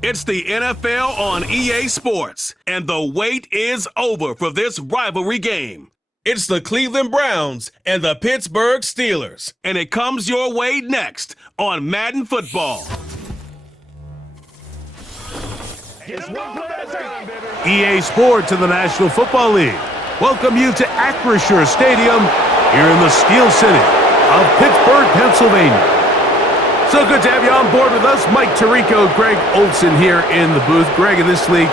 It's the NFL on EA Sports, and the wait is over for this rivalry game. It's the Cleveland Browns and the Pittsburgh Steelers, and it comes your way next on Madden Football. EA Sports and the National Football League welcome you to Acrisure Stadium here in the Steel City of Pittsburgh, Pennsylvania. So good to have you on board with us. Mike Tirico, Greg Olson here in the booth. Greg, in this league,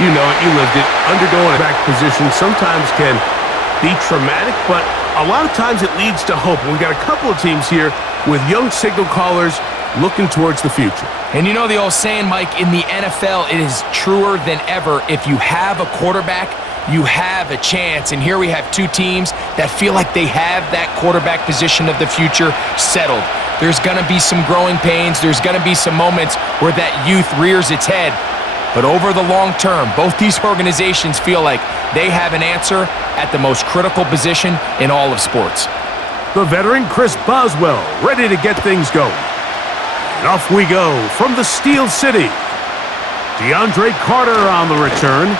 you know it, you lived it. Undergoing a back position sometimes can be traumatic, but a lot of times it leads to hope. We've got a couple of teams here with young signal callers looking towards the future. And you know the old saying, Mike, in the NFL, it is truer than ever. If you have a quarterback, you have a chance. And here we have two teams that feel like they have that quarterback position of the future settled. There's going to be some growing pains. There's going to be some moments where that youth rears its head. But over the long term, both these organizations feel like they have an answer at the most critical position in all of sports. The veteran Chris Boswell ready to get things going. And off we go from the Steel City. DeAndre Carter on the return.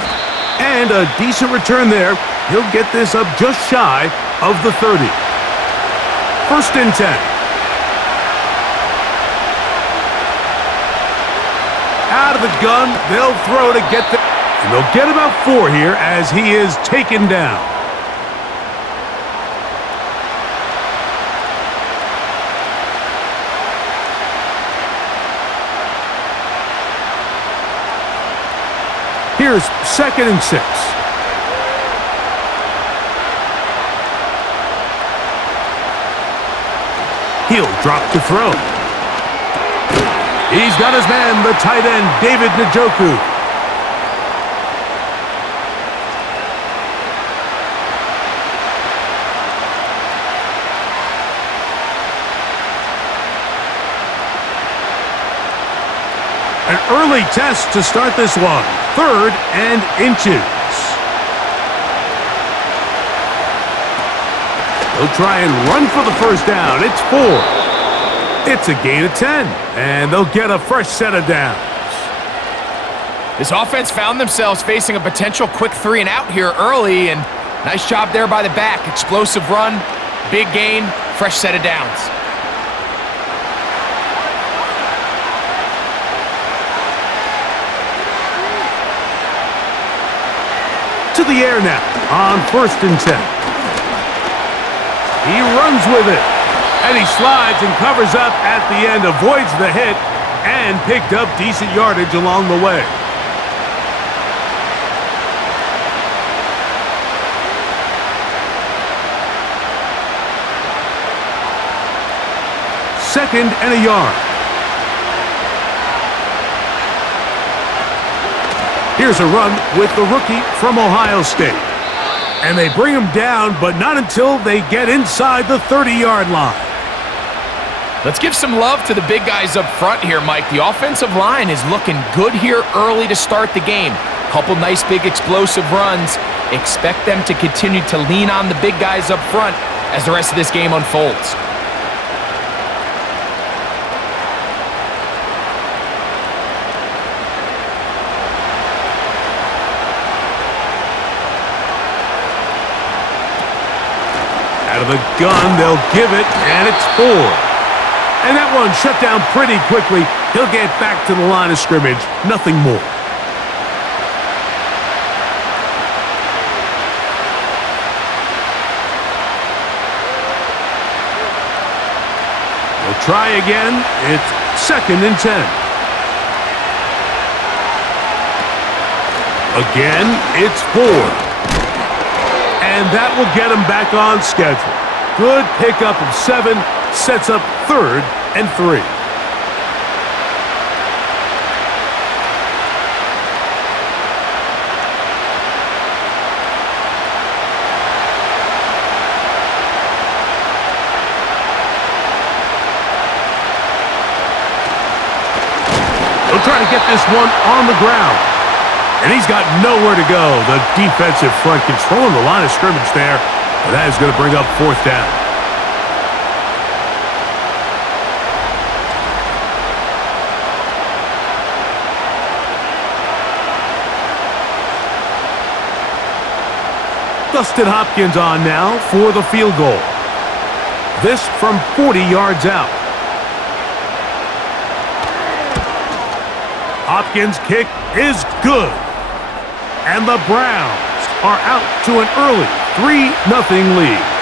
And a decent return there. He'll get this up just shy of the 30. 1st and 10. Out of the gun, they'll throw to get the... And they'll get about 4 here as he is taken down. Here's 2nd and 6. He'll drop to throw. He's got his man, the tight end, David Njoku. An early test to start this one. 3rd and inches. He'll try and run for the first down. It's 4. It's a gain of 10, and they'll get a fresh set of downs. This offense found themselves facing a potential quick 3 and out here early, and nice job there by the back. Explosive run, big gain, fresh set of downs. To the air now on 1st and 10. He runs with it. And he slides and covers up at the end, avoids the hit, and picked up decent yardage along the way. Second and a yard. Here's a run with the rookie from Ohio State. And they bring him down, but not until they get inside the 30-yard line. Let's give some love to the big guys up front here, Mike. The offensive line is looking good here early to start the game. Couple nice big explosive runs. Expect them to continue to lean on the big guys up front as the rest of this game unfolds. Out of the gun, they'll give it, and it's 4. And that one shut down pretty quickly. He'll get back to the line of scrimmage. Nothing more. They'll try again. It's 2nd and 10. Again, it's 4. And that will get him back on schedule. Good pickup of 7. Sets up 3rd and 3. They'll try to get this one on the ground. And he's got nowhere to go. The defensive front controlling the line of scrimmage there. And that is going to bring up 4th down. Austin Hopkins on now for the field goal. This from 40 yards out. Hopkins' kick is good. And the Browns are out to an early 3-0 lead.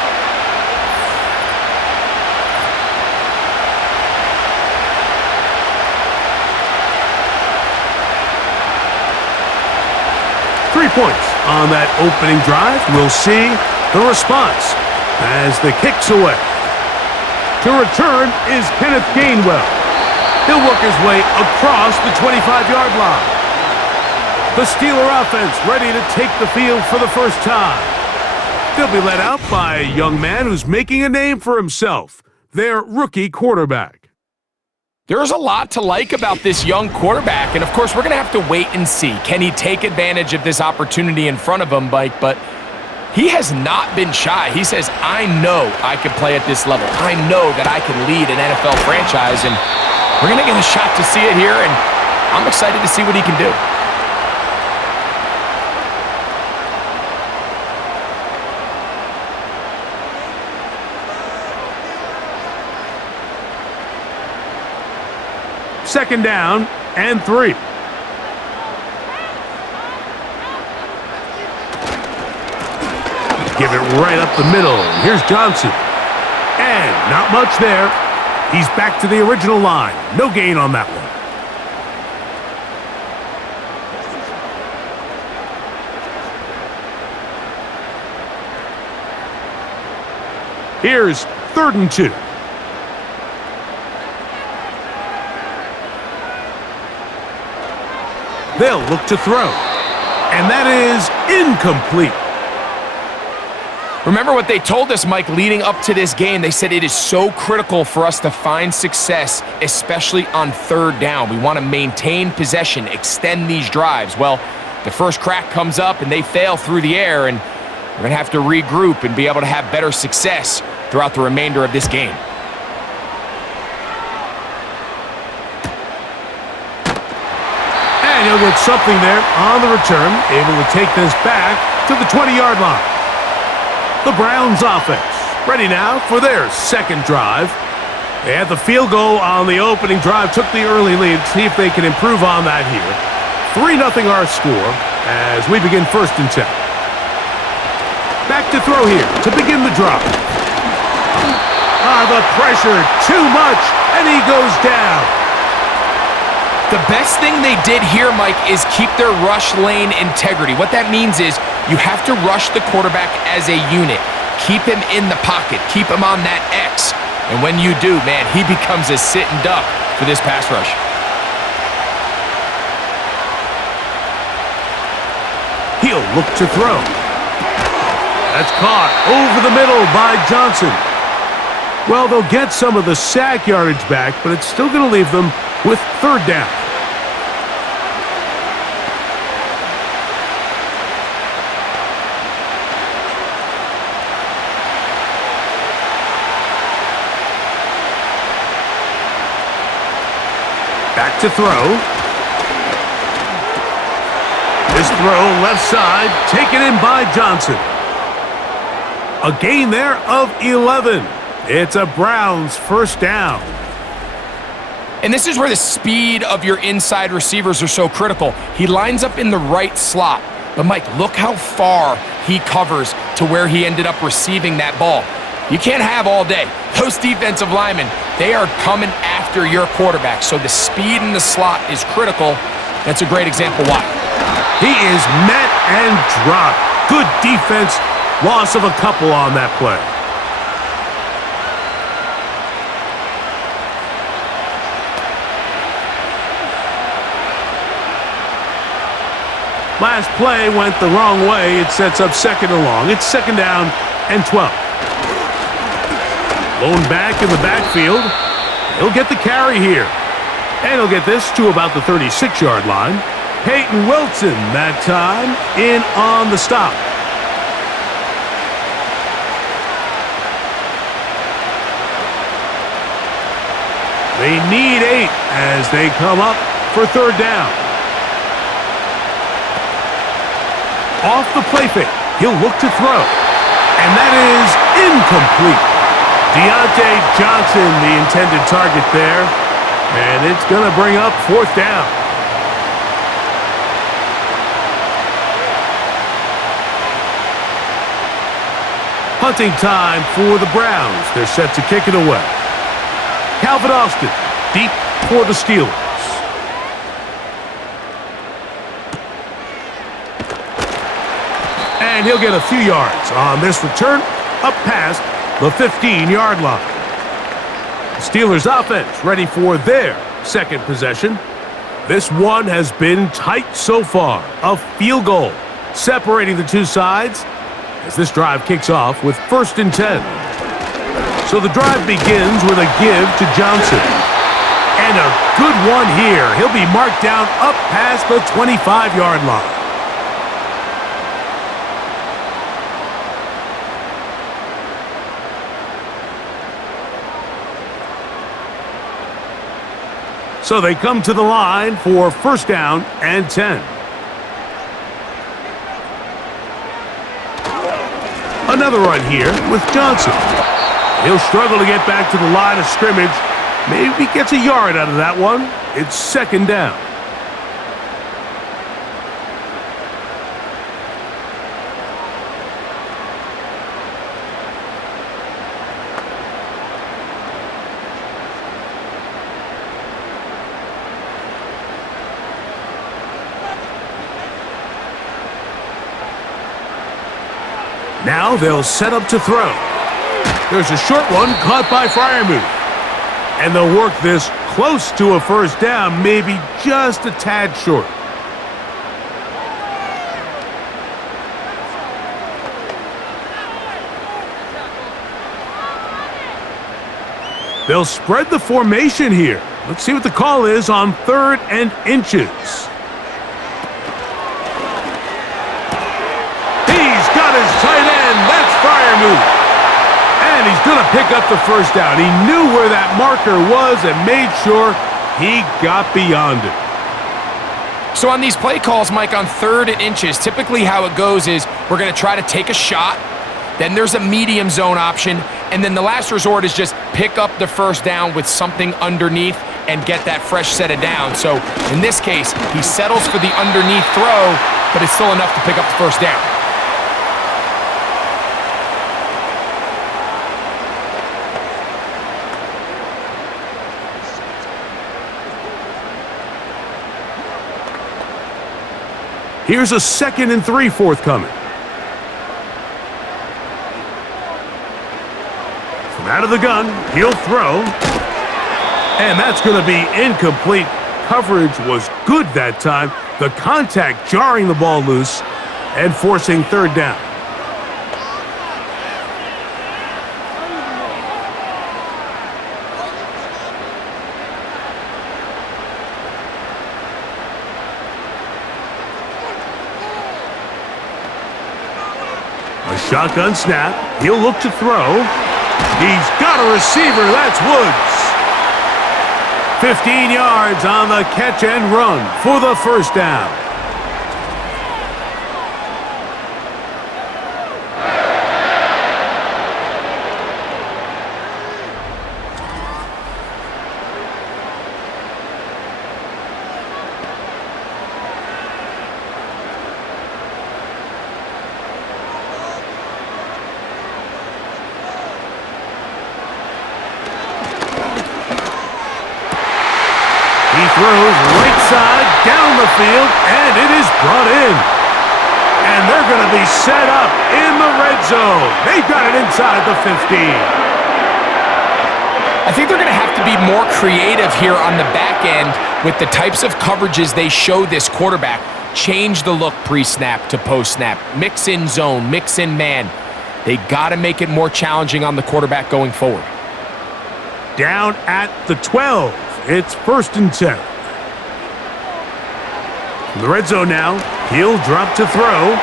Points on that opening drive. We'll see the response as the kick's away. To return is Kenneth Gainwell. He'll work his way across the 25-yard line. The Steeler offense ready to take the field for the first time. They'll be led out by a young man who's making a name for himself, their rookie quarterback. There's a lot to like about this young quarterback, and of course, we're going to have to wait and see. Can he take advantage of this opportunity in front of him, Mike? But he has not been shy. He says, I know I can play at this level. I know that I can lead an NFL franchise, and we're going to get a shot to see it here, and I'm excited to see what he can do. Second down and 3. Give it right up the middle. Here's Johnson. And not much there. He's back to the original line. No gain on that one. Here's 3rd and 2. They'll look to throw. And that is incomplete. Remember what they told us, Mike, leading up to this game. They said it is so critical for us to find success, especially on 3rd down. We want to maintain possession, extend these drives. Well, the first crack comes up and they fail through the air, and we're going to have to regroup and be able to have better success throughout the remainder of this game. And he'll get something there on the return, able to take this back to the 20-yard line. The Browns offense ready now for their second drive. They had the field goal on the opening drive, took the early lead. See if they can improve on that here. 3-0 our score as we begin 1st and 10. Back to throw here to begin the drive. The pressure, too much, and he goes down. The best thing they did here, Mike, is keep their rush lane integrity. What that means is you have to rush the quarterback as a unit. Keep him in the pocket. Keep him on that X. And when you do, man, he becomes a sitting duck for this pass rush. He'll look to throw. That's caught over the middle by Johnson. Well, they'll get some of the sack yardage back, but it's still going to leave them with 3rd down. Back to throw. This throw left side, taken in by Johnson. A gain there of 11. It's a Browns 1st down. And this is where the speed of your inside receivers are so critical. He lines up in the right slot. But, Mike, look how far he covers to where he ended up receiving that ball. You can't have all day. Those defensive linemen, they are coming after your quarterback. So the speed in the slot is critical. That's a great example why. He is met and dropped. Good defense. Loss of a couple on that play. Last play went the wrong way. It sets up 2nd and long. It's 2nd down and 12. Lone back in the backfield. He'll get the carry here. And he'll get this to about the 36-yard line. Peyton Wilson that time in on the stop. They need 8 as they come up for 3rd down. Off the play fake. He'll look to throw. And that is incomplete. Deontay Johnson, the intended target there. And it's going to bring up fourth down. Punting time for the Browns. They're set to kick it away. Calvin Austin, deep for the Steelers. And he'll get a few yards on this return up past the 15-yard line. The Steelers offense ready for their second possession. This one has been tight so far. A field goal separating the two sides as this drive kicks off with 1st and 10. So the drive begins with a give to Johnson. And a good one here. He'll be marked down up past the 25-yard line. So they come to the line for 1st down and 10. Another run here with Johnson. He'll struggle to get back to the line of scrimmage. Maybe gets a yard out of that one. It's 2nd down. Now they'll set up to throw. There's a short one caught by Freiermuth. And they'll work this close to a 1st down, maybe just a tad short. They'll spread the formation here. Let's see what the call is on 3rd and inches. Tight end, that's Freiermuth. And he's going to pick up the 1st down. He knew where that marker was and made sure he got beyond it. So on these play calls, Mike, on 3rd and inches, typically how it goes is we're going to try to take a shot, then there's a medium zone option, and then the last resort is just pick up the 1st down with something underneath and get that fresh set of down. So in this case, he settles for the underneath throw, but it's still enough to pick up the 1st down. Here's a 2nd and 3 forthcoming. From out of the gun, he'll throw. And that's going to be incomplete. Coverage was good that time. The contact jarring the ball loose and forcing 3rd down. A shotgun snap. He'll look to throw. He's got a receiver. That's Woods. 15 yards on the catch and run for the 1st down. Throws right side down the field, and it is brought in. And they're going to be set up in the red zone. They've got it inside the 15. I think they're going to have to be more creative here on the back end with the types of coverages they show this quarterback. Change the look pre-snap to post-snap. Mix in zone, mix in man. They got to make it more challenging on the quarterback going forward. Down at the 12. It's 1st and 10. In the red zone now, he'll drop to throw.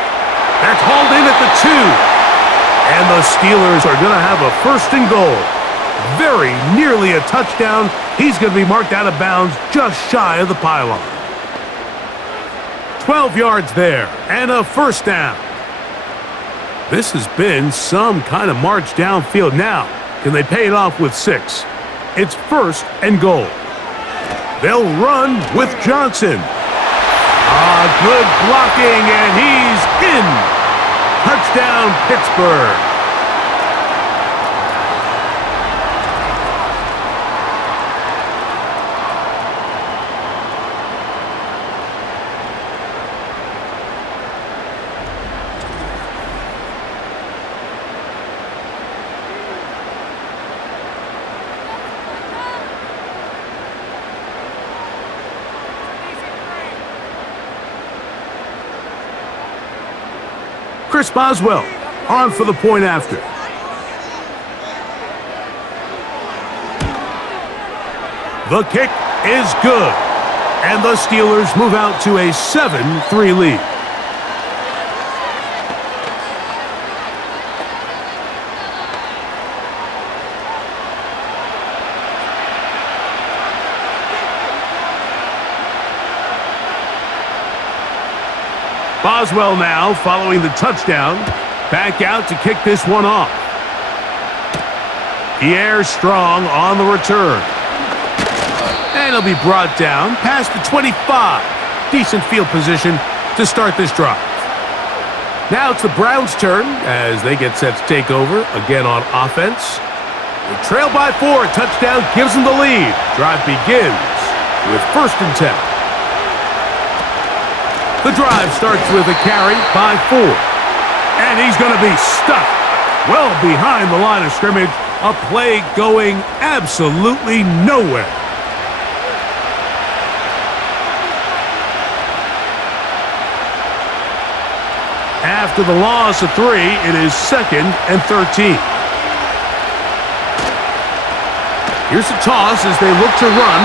That's hauled in at the 2. And the Steelers are going to have a 1st and goal. Very nearly a touchdown. He's going to be marked out of bounds just shy of the pylon. 12 yards there and a 1st down. This has been some kind of march downfield. Now, can they pay it off with 6? It's 1st and goal. They'll run with Johnson. Good blocking, and he's in. Touchdown, Pittsburgh. Chris Boswell on for the point after. The kick is good, and the Steelers move out to a 7-3 lead. Boswell now following the touchdown. Back out to kick this one off. Pierre Strong on the return. And he'll be brought down past the 25. Decent field position to start this drive. Now it's the Browns' turn as they get set to take over again on offense. They trail by 4. Touchdown gives them the lead. Drive begins with 1st and 10. The drive starts with a carry by 4. And he's going to be stuck well behind the line of scrimmage. A play going absolutely nowhere. After the loss of 3, it is 2nd and 13. Here's the toss as they look to run.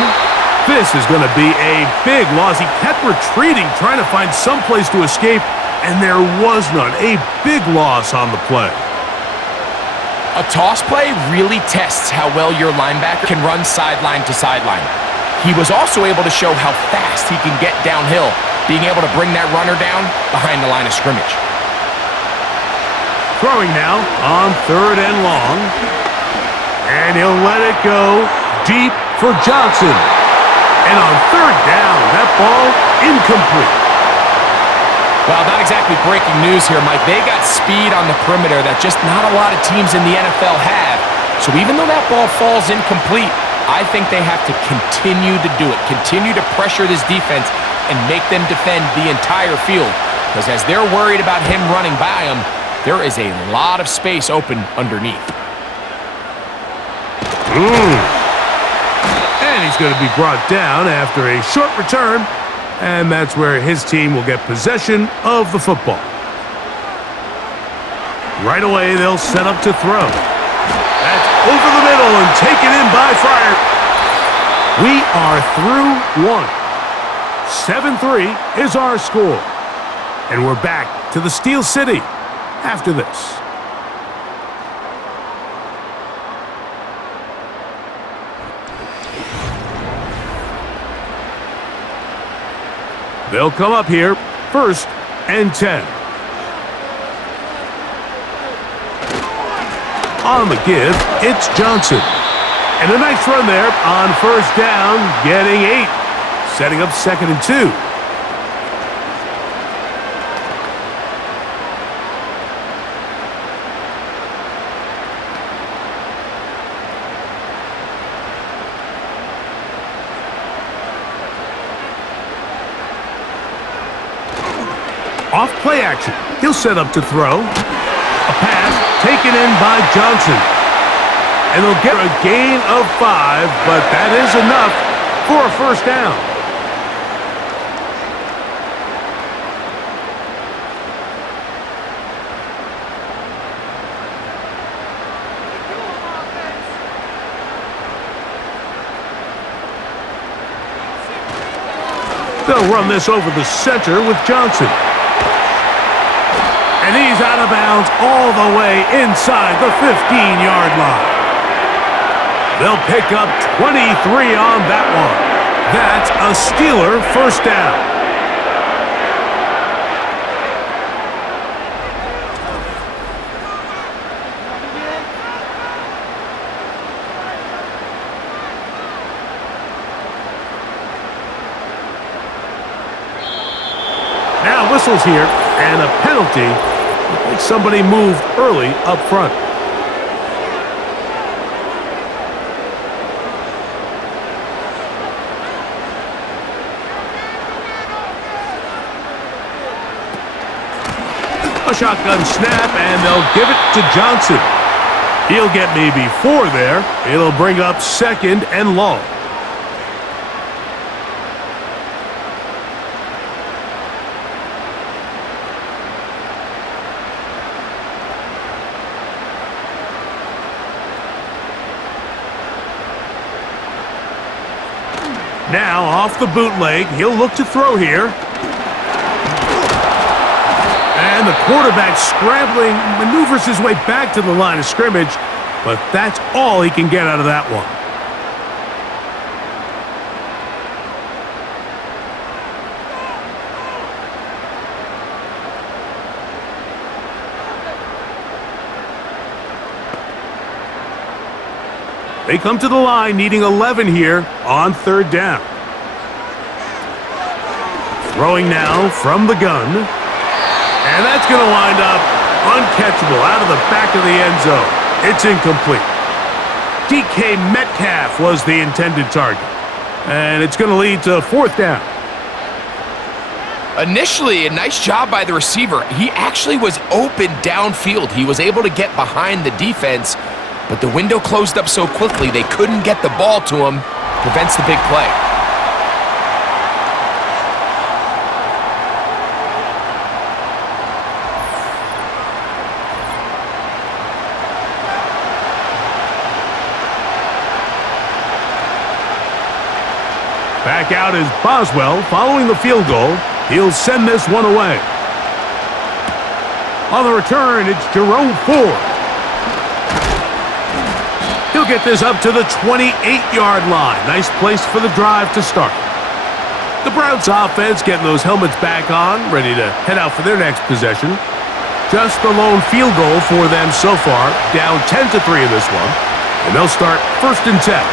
This is going to be a big loss. He kept retreating, trying to find some place to escape, and there was none. A big loss on the play. A toss play really tests how well your linebacker can run sideline to sideline. He was also able to show how fast he can get downhill, being able to bring that runner down behind the line of scrimmage. Throwing now on 3rd and long. And he'll let it go deep for Johnson. And on 3rd down, that ball incomplete. Well, not exactly breaking news here, Mike. They got speed on the perimeter that just not a lot of teams in the NFL have. So even though that ball falls incomplete, I think they have to continue to do it, continue to pressure this defense and make them defend the entire field. Because as they're worried about him running by them, there is a lot of space open underneath. And he's going to be brought down after a short return, and that's where his team will get possession of the football. Right away, they'll set up to throw. That's over the middle and taken in by Fryer. We are through 1. 7-3 is our score. And we're back to the Steel City after this. They'll come up here, 1st and 10. On the give, it's Johnson. And a nice run there on 1st down, getting 8. Setting up 2nd and 2. Off play action. He'll set up to throw. A pass taken in by Johnson. And they'll get a gain of 5, but that is enough for a 1st down. They'll run this over the center with Johnson. And he's out of bounds all the way inside the 15-yard line. They'll pick up 23 on that one. That's a Steeler 1st down. whistles here, and a penalty. I think somebody moved early up front. A shotgun snap, and they'll give it to Johnson. He'll get maybe 4 there. It'll bring up 2nd and long. Now, off the bootleg, he'll look to throw here. And the quarterback scrambling, maneuvers his way back to the line of scrimmage, but that's all he can get out of that one. They come to the line needing 11 here on 3rd down. Throwing now from the gun. And that's going to wind up uncatchable out of the back of the end zone. It's incomplete. DK Metcalf was the intended target. And it's going to lead to 4th down. Initially, a nice job by the receiver. He actually was open downfield. He was able to get behind the defense, but the window closed up so quickly they couldn't get the ball to him. Prevents the big play. Back out is Boswell following the field goal. He'll send this one away. On the return, it's Jerome Ford. He'll get this up to the 28-yard line. Nice place for the drive to start. The Browns offense getting those helmets back on, ready to head out for their next possession. Just the lone field goal for them so far, down 10-3 in this one. And they'll start 1st and 10.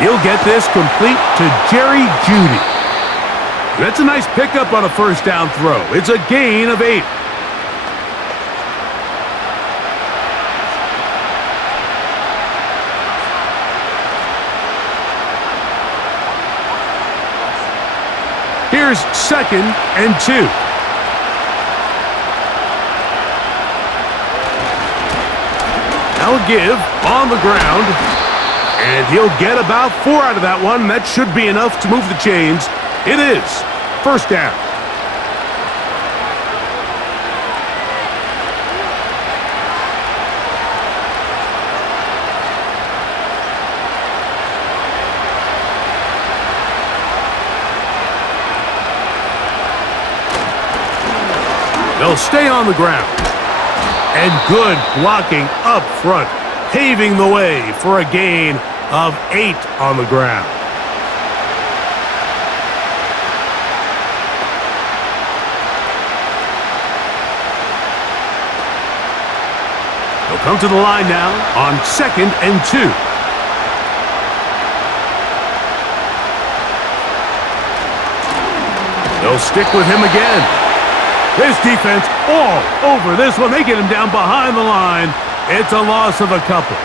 He'll get this complete to Jerry Jeudy. That's a nice pickup on a 1st down throw. It's a gain of 8. Here's 2nd and 2. Now a give on the ground. And he'll get about 4 out of that one. That should be enough to move the chains. It is 1st down. They'll stay on the ground. And good blocking up front, paving the way for a gain of 8 on the ground. They'll come to the line now on 2nd and 2. They'll stick with him again. This defense all over this one. They get him down behind the line. It's a loss of a couple.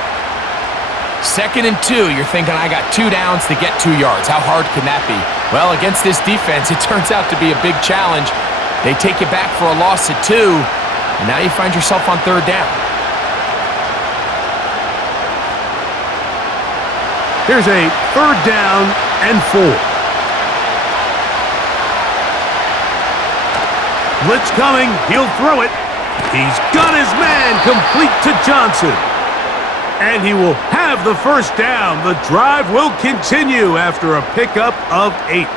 2nd and 2, you're thinking, I got 2 downs to get 2 yards. How hard can that be? Well, against this defense, it turns out to be a big challenge. They take you back for a loss at 2, and now you find yourself on 3rd down. Here's a 3rd down and 4. Blitz coming. He'll throw it. He's got his man complete to Johnson. And he will have the 1st down. The drive will continue after a pickup of 8.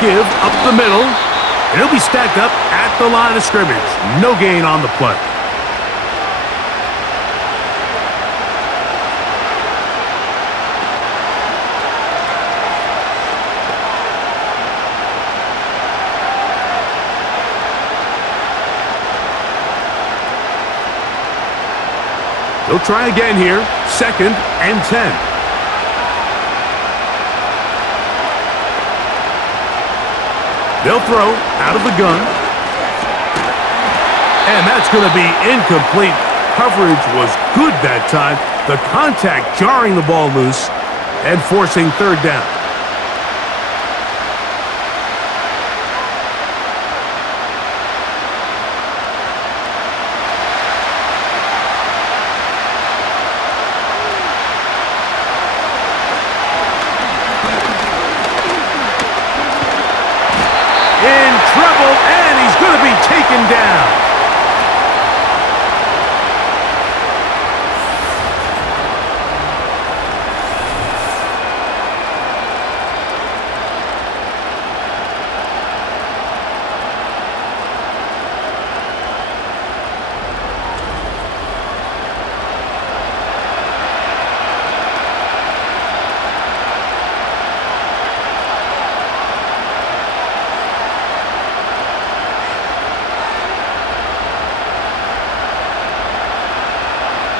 Give up the middle, and he'll be stacked up at the line of scrimmage. No gain on the play. They'll try again here. 2nd and 10. They'll throw out of the gun. And that's going to be incomplete. Coverage was good that time. The contact jarring the ball loose and forcing 3rd down. In trouble, and he's going to be taken down.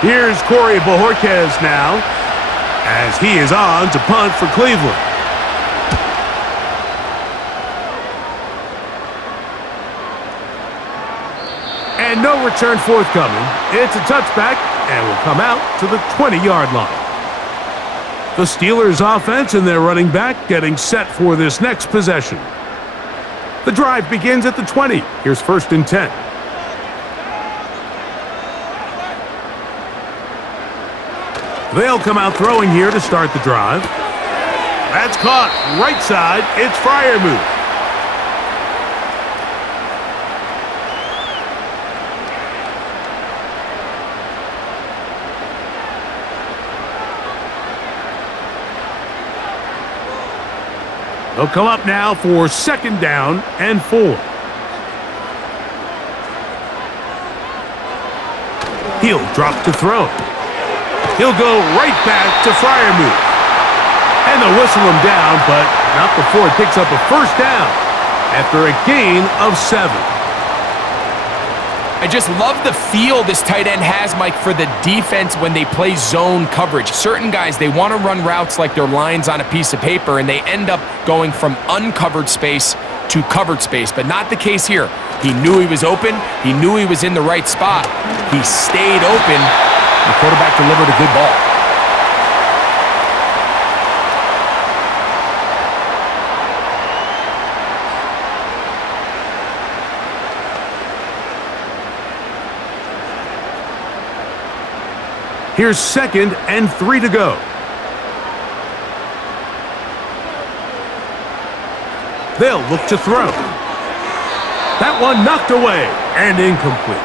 Here's Corey Bojorquez now, as he is on to punt for Cleveland. And no return forthcoming. It's a touchback and will come out to the 20-yard line. The Steelers offense and their running back getting set for this next possession. The drive begins at the 20. Here's 1st and 10. They'll come out throwing here to start the drive. That's caught. Right side. It's Freiermuth. They'll come up now for 2nd down and 4. He'll drop to throw. He'll go right back to Freiermuth. And they'll whistle him down, but not before it picks up a 1st down after a gain of 7. I just love the feel this tight end has, Mike, for the defense when they play zone coverage. Certain guys, they want to run routes like they're lines on a piece of paper, and they end up going from uncovered space to covered space, but not the case here. He knew he was open. He knew he was in the right spot. He stayed open. The quarterback delivered a good ball. Here's 2nd and 3 to go. They'll look to throw. That one knocked away and incomplete.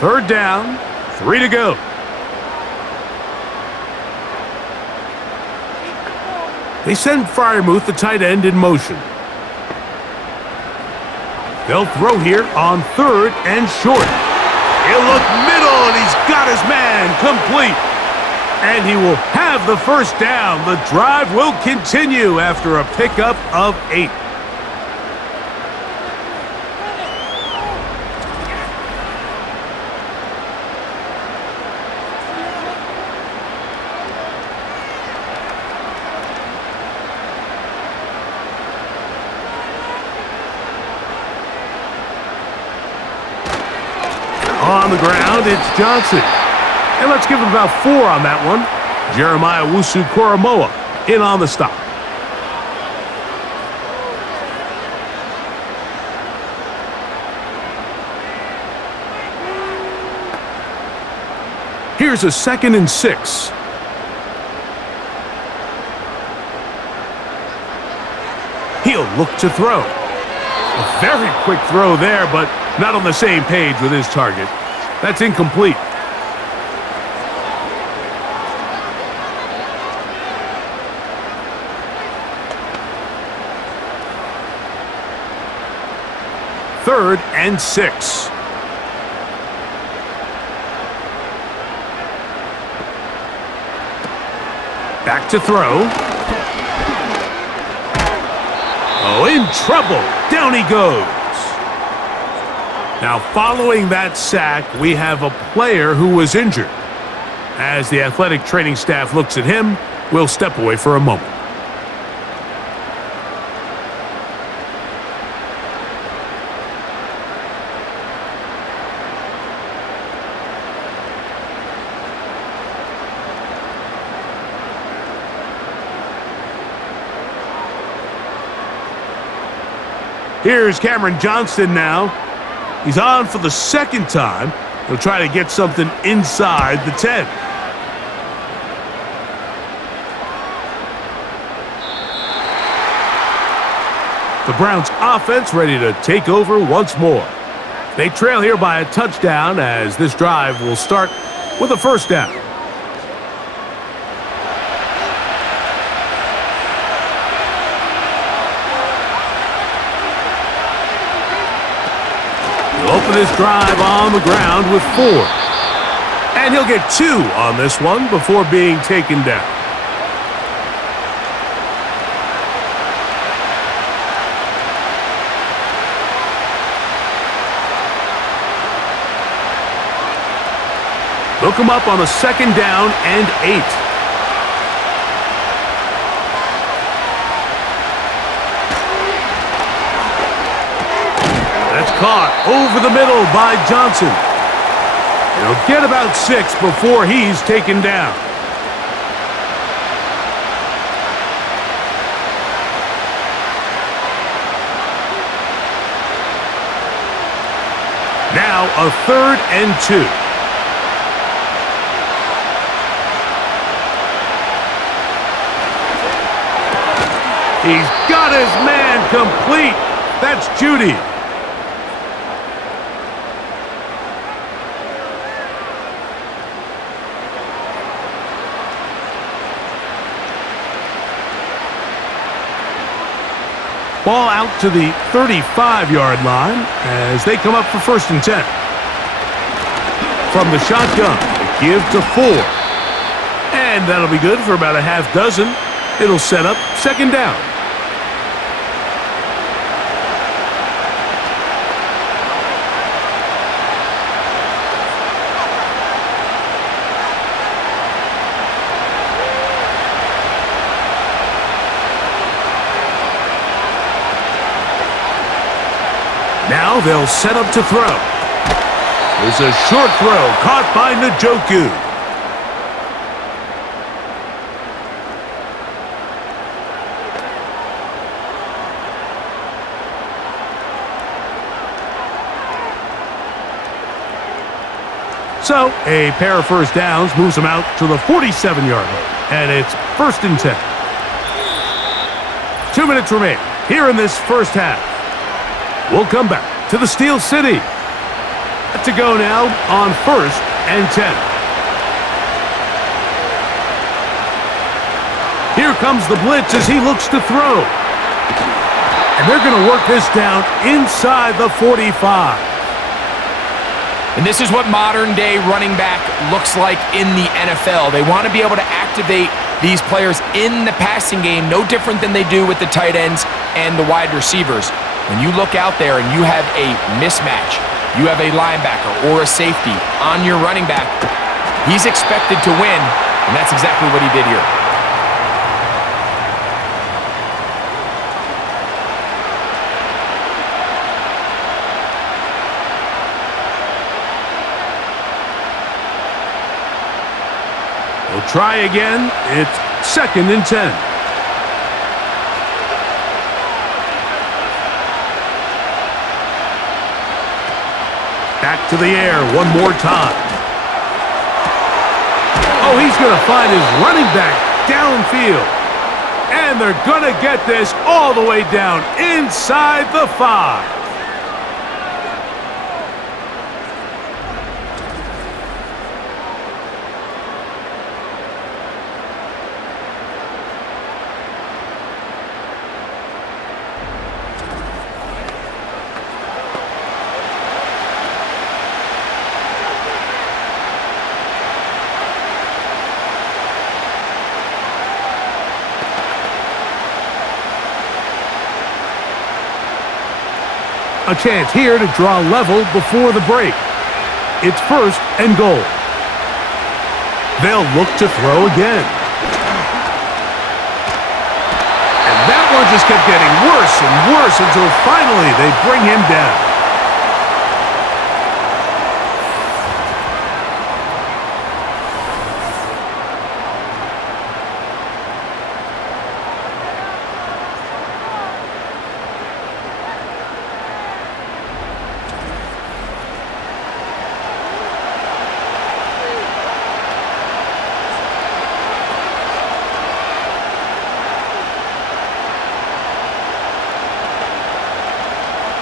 Third down, 3 to go. They send Freiermuth, the tight end, in motion. They'll throw here on 3rd and short. He'll look middle, and he's got his man complete. And he will have the 1st down. The drive will continue after a pickup of 8. On the ground, it's Johnson. And let's give him about 4 on that one. Jeremiah Wusu-Koramoah in on the stop. Here's a 2nd and 6. He'll look to throw. A very quick throw there, but not on the same page with his target. That's incomplete. Third and 6. Back to throw. Oh, in trouble. Down he goes. Now, following that sack, we have a player who was injured. As the athletic training staff looks at him, we'll step away for a moment. Here's Cameron Johnston now. He's on for the second time. He'll try to get something inside the 10. The Browns offense ready to take over once more. They trail here by a touchdown as this drive will start with a first down. Open this drive on the ground with 4. And he'll get 2 on this one before being taken down. Look him up on a second down and 8. Caught over the middle by Johnson. He'll get about 6 before he's taken down. Now a 3rd and 2. He's got his man complete. That's Judy. Ball out to the 35-yard line as they come up for 1st and 10. From the shotgun, give to 4. And that'll be good for about a half dozen. It'll set up 2nd down. Now they'll set up to throw. There's a short throw caught by Njoku. So a pair of first downs moves them out to the 47-yard line. And it's 1st and 10. 2 minutes remain here in this first half. We'll come back to the Steel City. To go now on 1st and 10. Here comes the blitz as he looks to throw. And they're going to work this down inside the 45. And this is what modern-day running back looks like in the NFL. They want to be able to activate these players in the passing game, no different than they do with the tight ends and the wide receivers. When you look out there and you have a mismatch, you have a linebacker or a safety on your running back, he's expected to win, and that's exactly what he did here. We'll try again. It's 2nd and 10. Back to the air one more time. Oh, he's going to find his running back downfield. And they're going to get this all the way down inside the 5. A chance here to draw level before the break. It's 1st and goal. They'll look to throw again. And that one just kept getting worse and worse until finally they bring him down.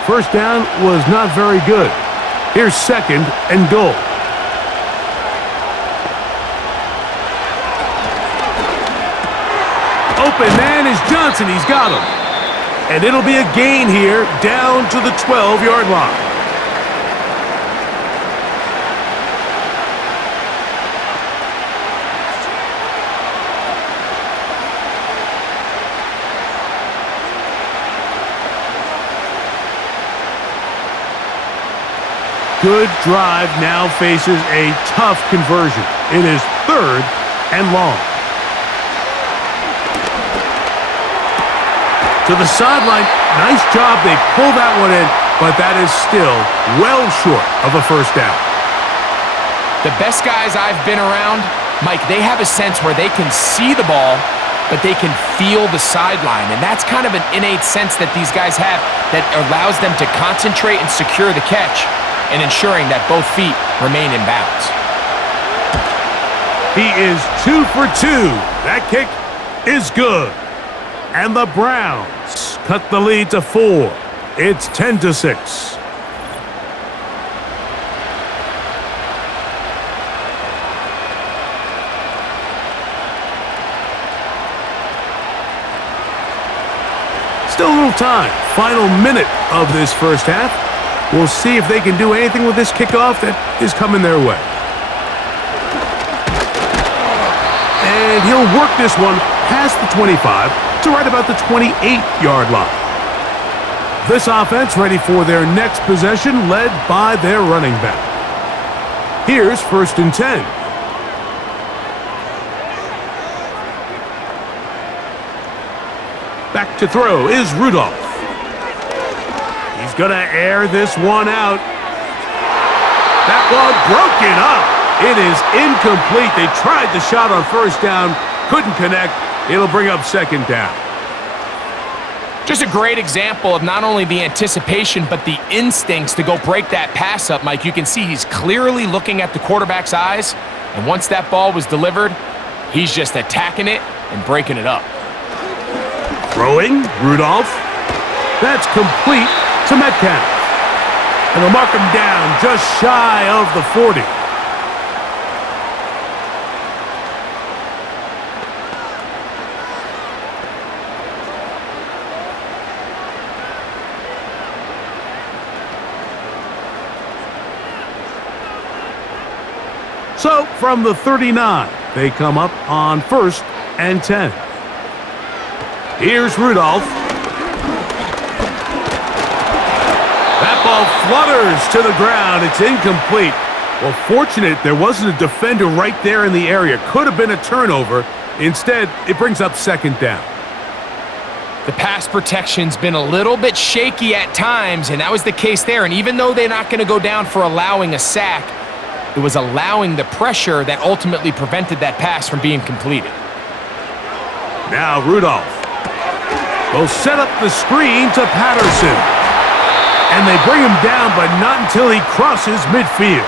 First down was not very good. Here's 2nd and goal. Open man is Johnson. He's got him. And it'll be a gain here down to the 12-yard line. Good drive now faces a tough conversion. It is 3rd and long. To the sideline. Nice job. They pull that one in, but that is still well short of a first down. The best guys I've been around, Mike, they have a sense where they can see the ball, but they can feel the sideline. And that's kind of an innate sense that these guys have that allows them to concentrate and secure the catch, and ensuring that both feet remain in bounds. He is 2 for 2. That kick is good. And the Browns cut the lead to 4. It's 10-6. Still a little time. Final minute of this first half. We'll see if they can do anything with this kickoff that is coming their way. And he'll work this one past the 25 to right about the 28-yard line. This offense ready for their next possession, led by their running back. Here's 1st and 10. Back to throw is Rudolph. He's going to air this one out. That ball broken up. It is incomplete. They tried the shot on first down, couldn't connect. It'll bring up 2nd down. Just a great example of not only the anticipation, but the instincts to go break that pass up, Mike. You can see he's clearly looking at the quarterback's eyes, and once that ball was delivered, he's just attacking it and breaking it up. Throwing, Rudolph. That's complete to Metcalf. And they'll mark him down just shy of the 40. So, from the 39, they come up on 1st and 10. Here's Rudolph. That ball flutters to the ground. It's incomplete. Well, fortunate there wasn't a defender right there in the area. Could have been a turnover. Instead, it brings up 2nd down. The pass protection's been a little bit shaky at times, and that was the case there. And even though they're not going to go down for allowing a sack, it was allowing the pressure that ultimately prevented that pass from being completed. Now Rudolph will set up the screen to Patterson. And they bring him down, but not until he crosses midfield.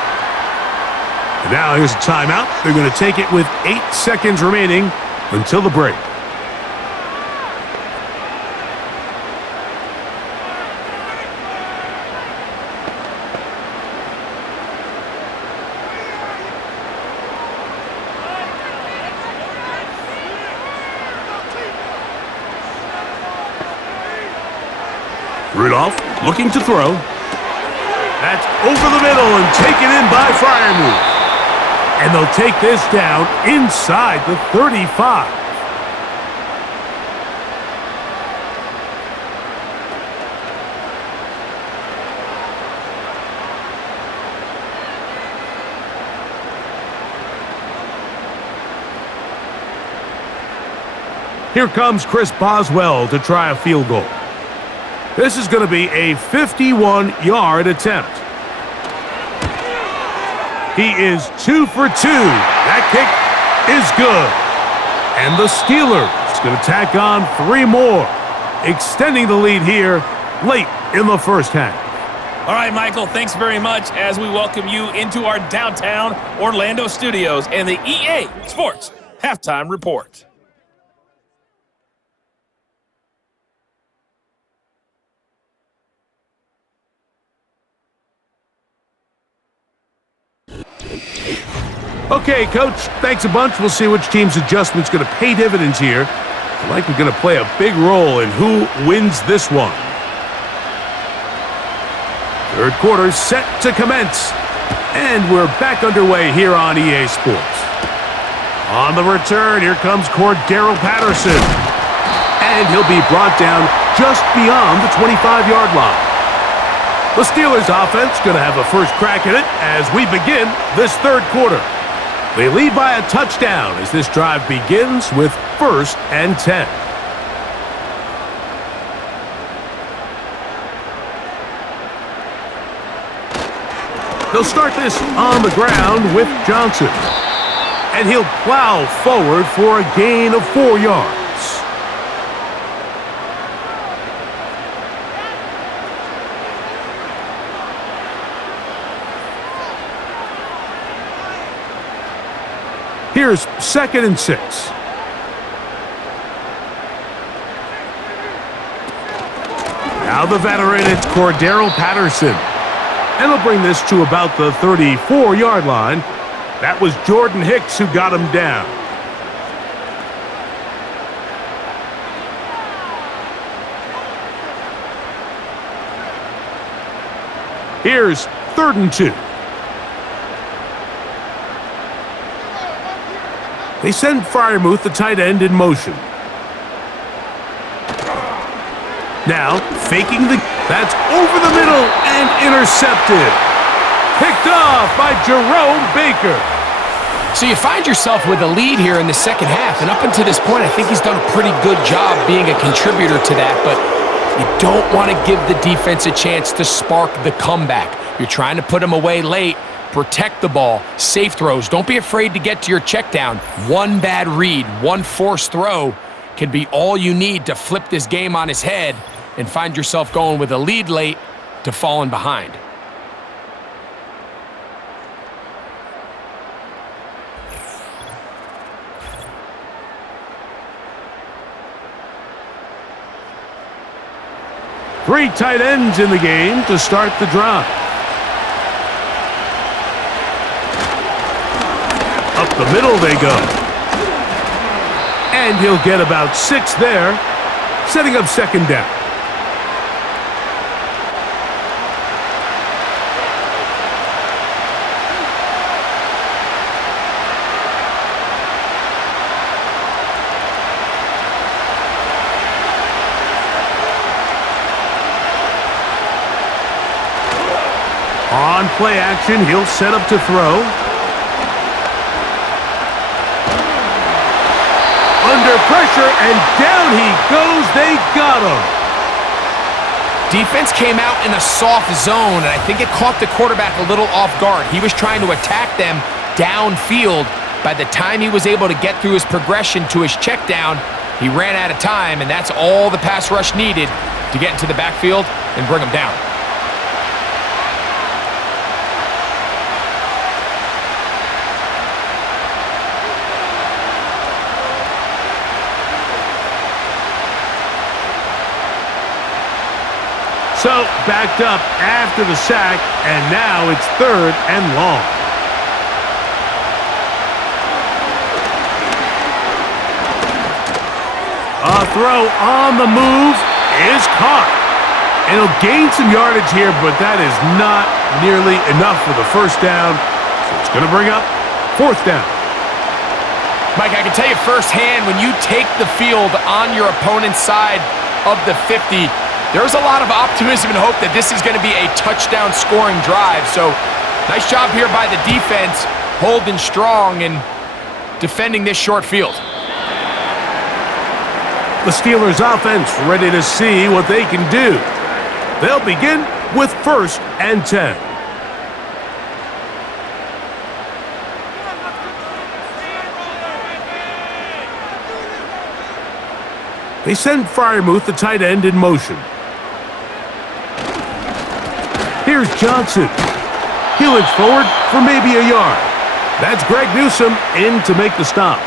And now here's a timeout. They're going to take it with 8 seconds remaining until the break. Rudolph looking to throw. That's over the middle and taken in by Freiermuth. And they'll take this down inside the 35. Here comes Chris Boswell to try a field goal. This is going to be a 51-yard attempt. He is 2 for 2. That kick is good. And the Steelers going to tack on 3 more, extending the lead here late in the first half. All right, Michael, thanks very much as we welcome you into our downtown Orlando studios and the EA Sports Halftime Report. Okay, Coach, thanks a bunch. We'll see which team's adjustment's going to pay dividends here. I like we're going to play a big role in who wins this one. Third quarter set to commence. And we're back underway here on EA Sports. On the return, here comes Cordero Patterson. And he'll be brought down just beyond the 25-yard line. The Steelers offense going to have a first crack at it as we begin this third quarter. They lead by a touchdown as this drive begins with 1st and 10. They'll start this on the ground with Johnson. And he'll plow forward for a gain of 4 yards. Here's 2nd and 6. Now the veteran, it's Cordero Patterson. And he'll bring this to about the 34-yard line. That was Jordan Hicks who got him down. Here's 3rd and 2. They send Freiermuth, the tight end, in motion. Now, faking that's over the middle and intercepted. Picked off by Jerome Baker. So you find yourself with a lead here in the second half, and up until this point, I think he's done a pretty good job being a contributor to that, but you don't want to give the defense a chance to spark the comeback. You're trying to put him away late. Protect the ball, safe throws. Don't be afraid to get to your check down. One bad read, one forced throw can be all you need to flip this game on his head and find yourself going with a lead late to falling behind. Three tight ends in the game to start the drive. Up the middle they go. And he'll get about 6 there, setting up 2nd down. On play action, he'll set up to throw. Under pressure, and down he goes. They got him. Defense came out in a soft zone, and I think it caught the quarterback a little off guard. He was trying to attack them downfield. By the time he was able to get through his progression to his check down, he ran out of time, and that's all the pass rush needed to get into the backfield and bring him down. So, backed up after the sack, and now it's 3rd and long. A throw on the move is caught. And he'll gain some yardage here, but that is not nearly enough for the first down. So it's going to bring up 4th down. Mike, I can tell you firsthand, when you take the field on your opponent's side of the 50, there's a lot of optimism and hope that this is going to be a touchdown scoring drive. So nice job here by the defense, holding strong and defending this short field. The Steelers offense ready to see what they can do. They'll begin with 1st and 10. They send Freiermuth, the tight end, in motion. Here's Johnson. He looks forward for maybe a yard. That's Greg Newsome in to make the stop.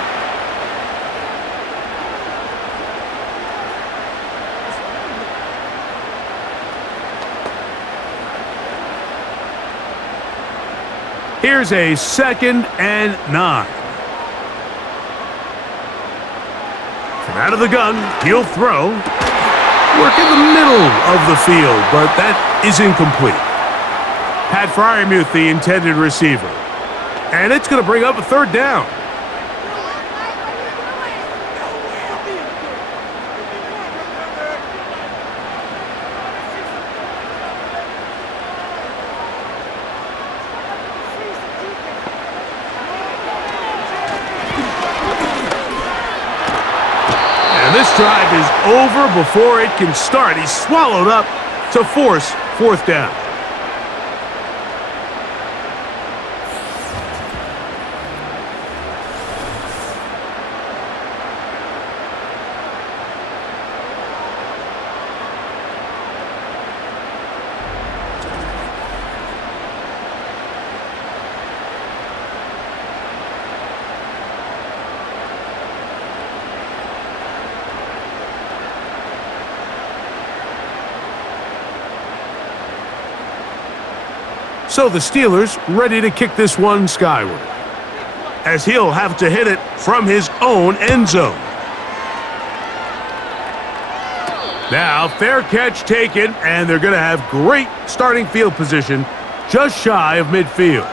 Here's a 2nd and 9. From out of the gun, he'll throw. Work in the middle of the field, but that is incomplete. Pat Freiermuth, the intended receiver. And it's going to bring up a 3rd down. This drive is over before it can start. He's swallowed up to force 4th down. So the Steelers ready to kick this one skyward, as he'll have to hit it from his own end zone. Now, fair catch taken, and they're going to have great starting field position just shy of midfield.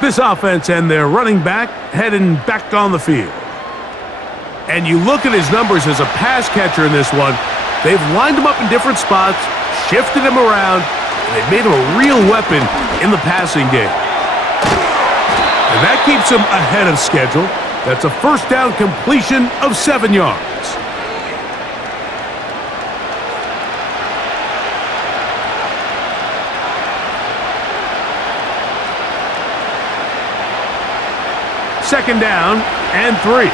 This offense and their running back heading back on the field. And you look at his numbers as a pass catcher in this one. They've lined him up in different spots, shifted him around, and they've made him a real weapon in the passing game. And that keeps him ahead of schedule. That's a 1st down completion of 7 yards. Second down and 3.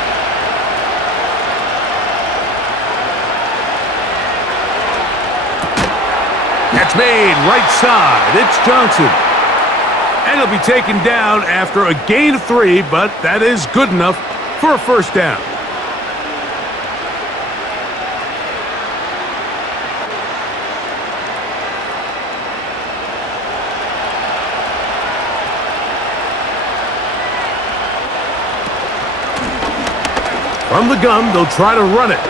Catch made right side. It's Johnson. And he'll be taken down after a gain of 3, but that is good enough for a 1st down. From the gun, they'll try to run it.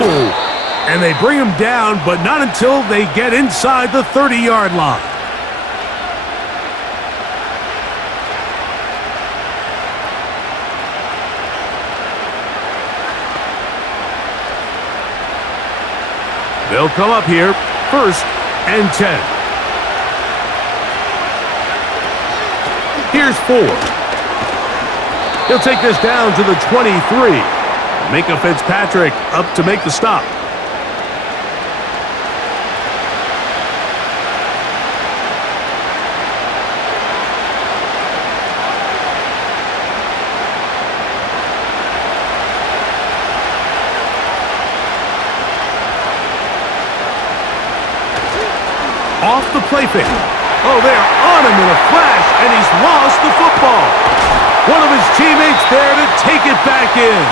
Oh. And they bring him down, but not until they get inside the 30-yard line. They'll come up here, 1st and 10. Here's 4. He'll take this down to the 23. Micah Fitzpatrick up to make the stop. Off the play fake. Oh, they're on him in a flash, and he's lost the football. One of his teammates there to take it back in.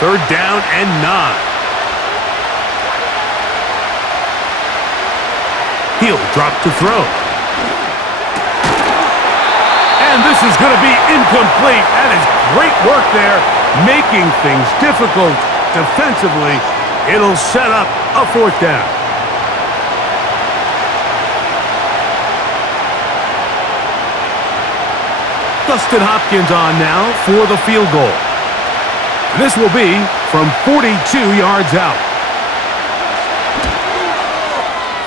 Third down and 9. He'll drop to throw. And this is going to be incomplete. That is great work there, making things difficult defensively. It'll set up a 4th down. Dustin Hopkins on now for the field goal. This will be from 42 yards out.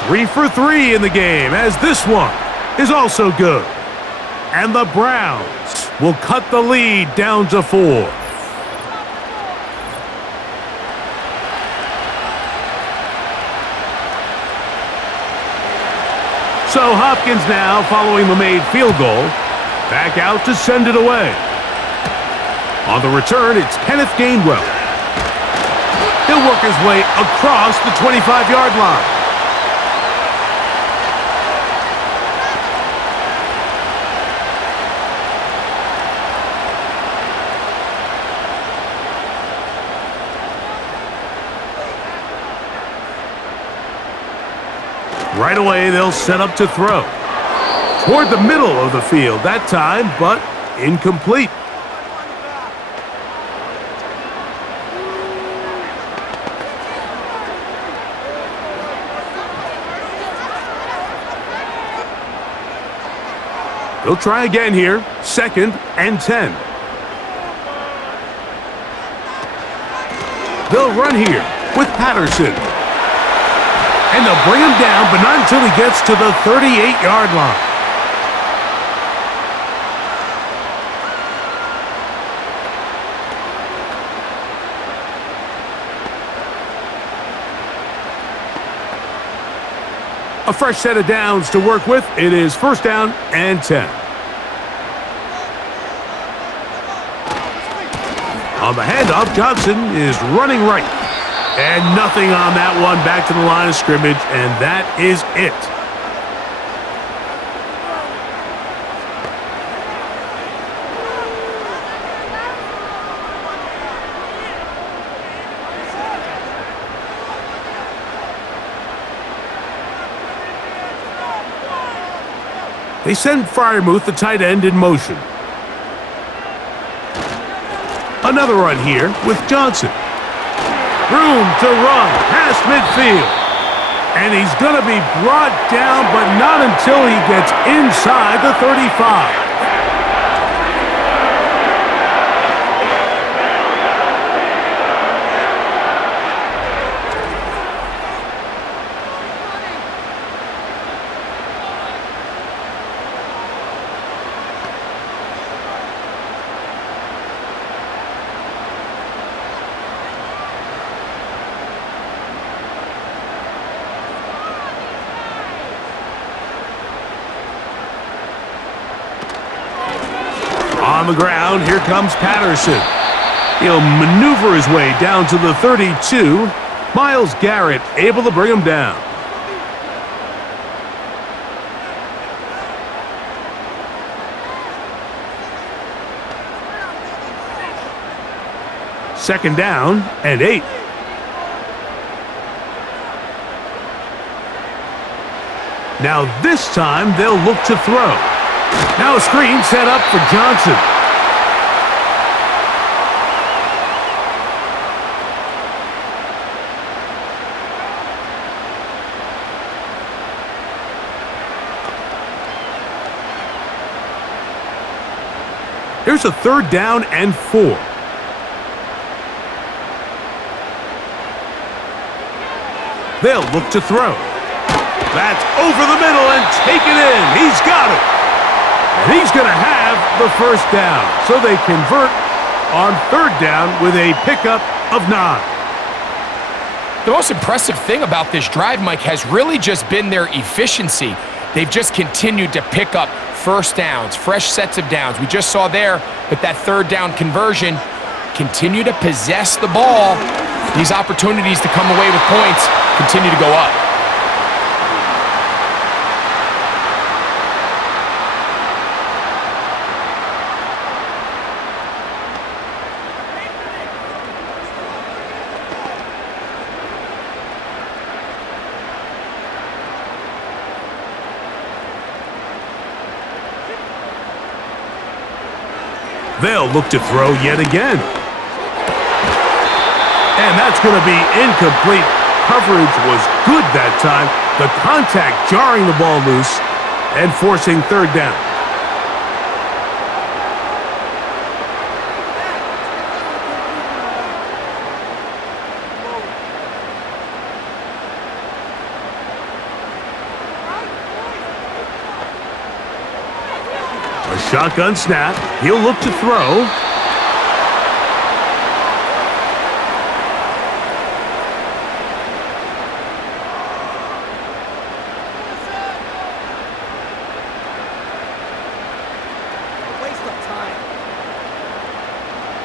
3 for 3 in the game, as this one is also good. And the Browns will cut the lead down to 4. So Hopkins now, following the made field goal, back out to send it away. On the return, it's Kenneth Gainwell. He'll work his way across the 25-yard line. Right away, they'll set up to throw. Toward the middle of the field that time, but incomplete. They'll try again here. 2nd and 10. They'll run here with Patterson. And they'll bring him down, but not until he gets to the 38-yard line. A fresh set of downs to work with. It is 1st down and 10. On the handoff, Johnson is running right. And nothing on that one. Back to the line of scrimmage, and that is it. They send Freiermuth, the tight end, in motion. Another run here with Johnson. Room to run past midfield. And he's going to be brought down, but not until he gets inside the 35. On the ground, here comes Patterson. He'll maneuver his way down to the 32. Myles Garrett able to bring him down. Second down and 8. Now this time they'll look to throw. Now a screen set up for Johnson. Here's a 3rd down and 4. They'll look to throw. That's over the middle and taken in. He's got it. And he's going to have the 1st down. So they convert on 3rd down with a pickup of 9. The most impressive thing about this drive, Mike, has really just been their efficiency. They've just continued to pick up 1st downs, fresh sets of downs. We just saw there with that 3rd down conversion, continue to possess the ball. These opportunities to come away with points continue to go up. They'll look to throw yet again. And that's going to be incomplete. Coverage was good that time. The contact jarring the ball loose and forcing 3rd down. A shotgun snap. He'll look to throw.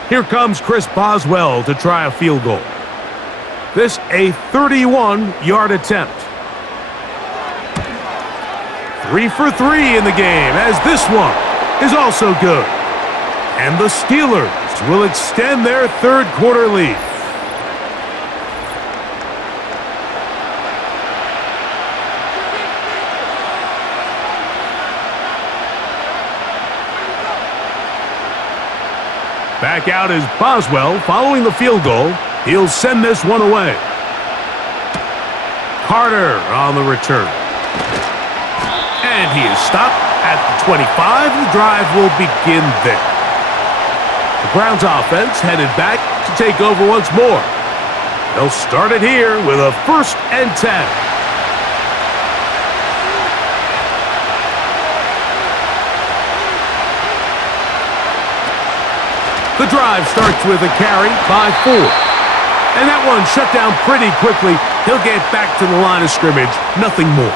Here comes Chris Boswell to try a field goal. This a 31-yard attempt. 3 for 3 in the game, as this one is also good. And the Steelers will extend their third quarter lead. Back out is Boswell following the field goal. He'll send this one away. Carter on the return. And he is stopped at the 25. The drive will begin there. The Browns offense headed back to take over once more. They'll start it here with a 1st and 10. The drive starts with a carry by 4. And that one shut down pretty quickly. He'll get back to the line of scrimmage. Nothing more.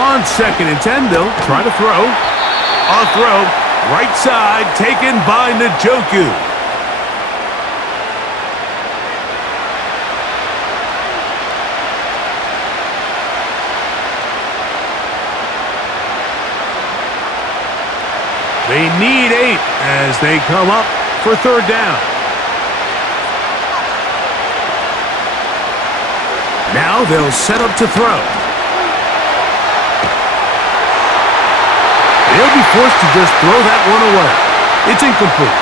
On 2nd and 10, they'll try to throw. A throw. Right side, taken by Njoku. They need 8 as they come up for 3rd down. Now they'll set up to throw. They'll be forced to just throw that one away. It's incomplete.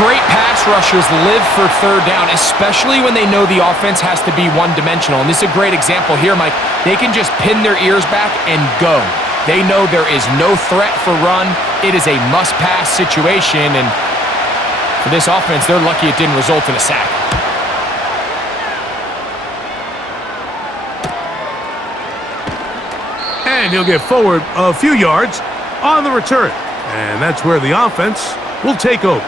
Great pass rushers live for 3rd down, especially when they know the offense has to be one-dimensional. And this is a great example here, Mike. They can just pin their ears back and go. They know there is no threat for run. It is a must-pass situation. And for this offense, they're lucky it didn't result in a sack. And he'll get forward a few yards on the return. And that's where the offense will take over.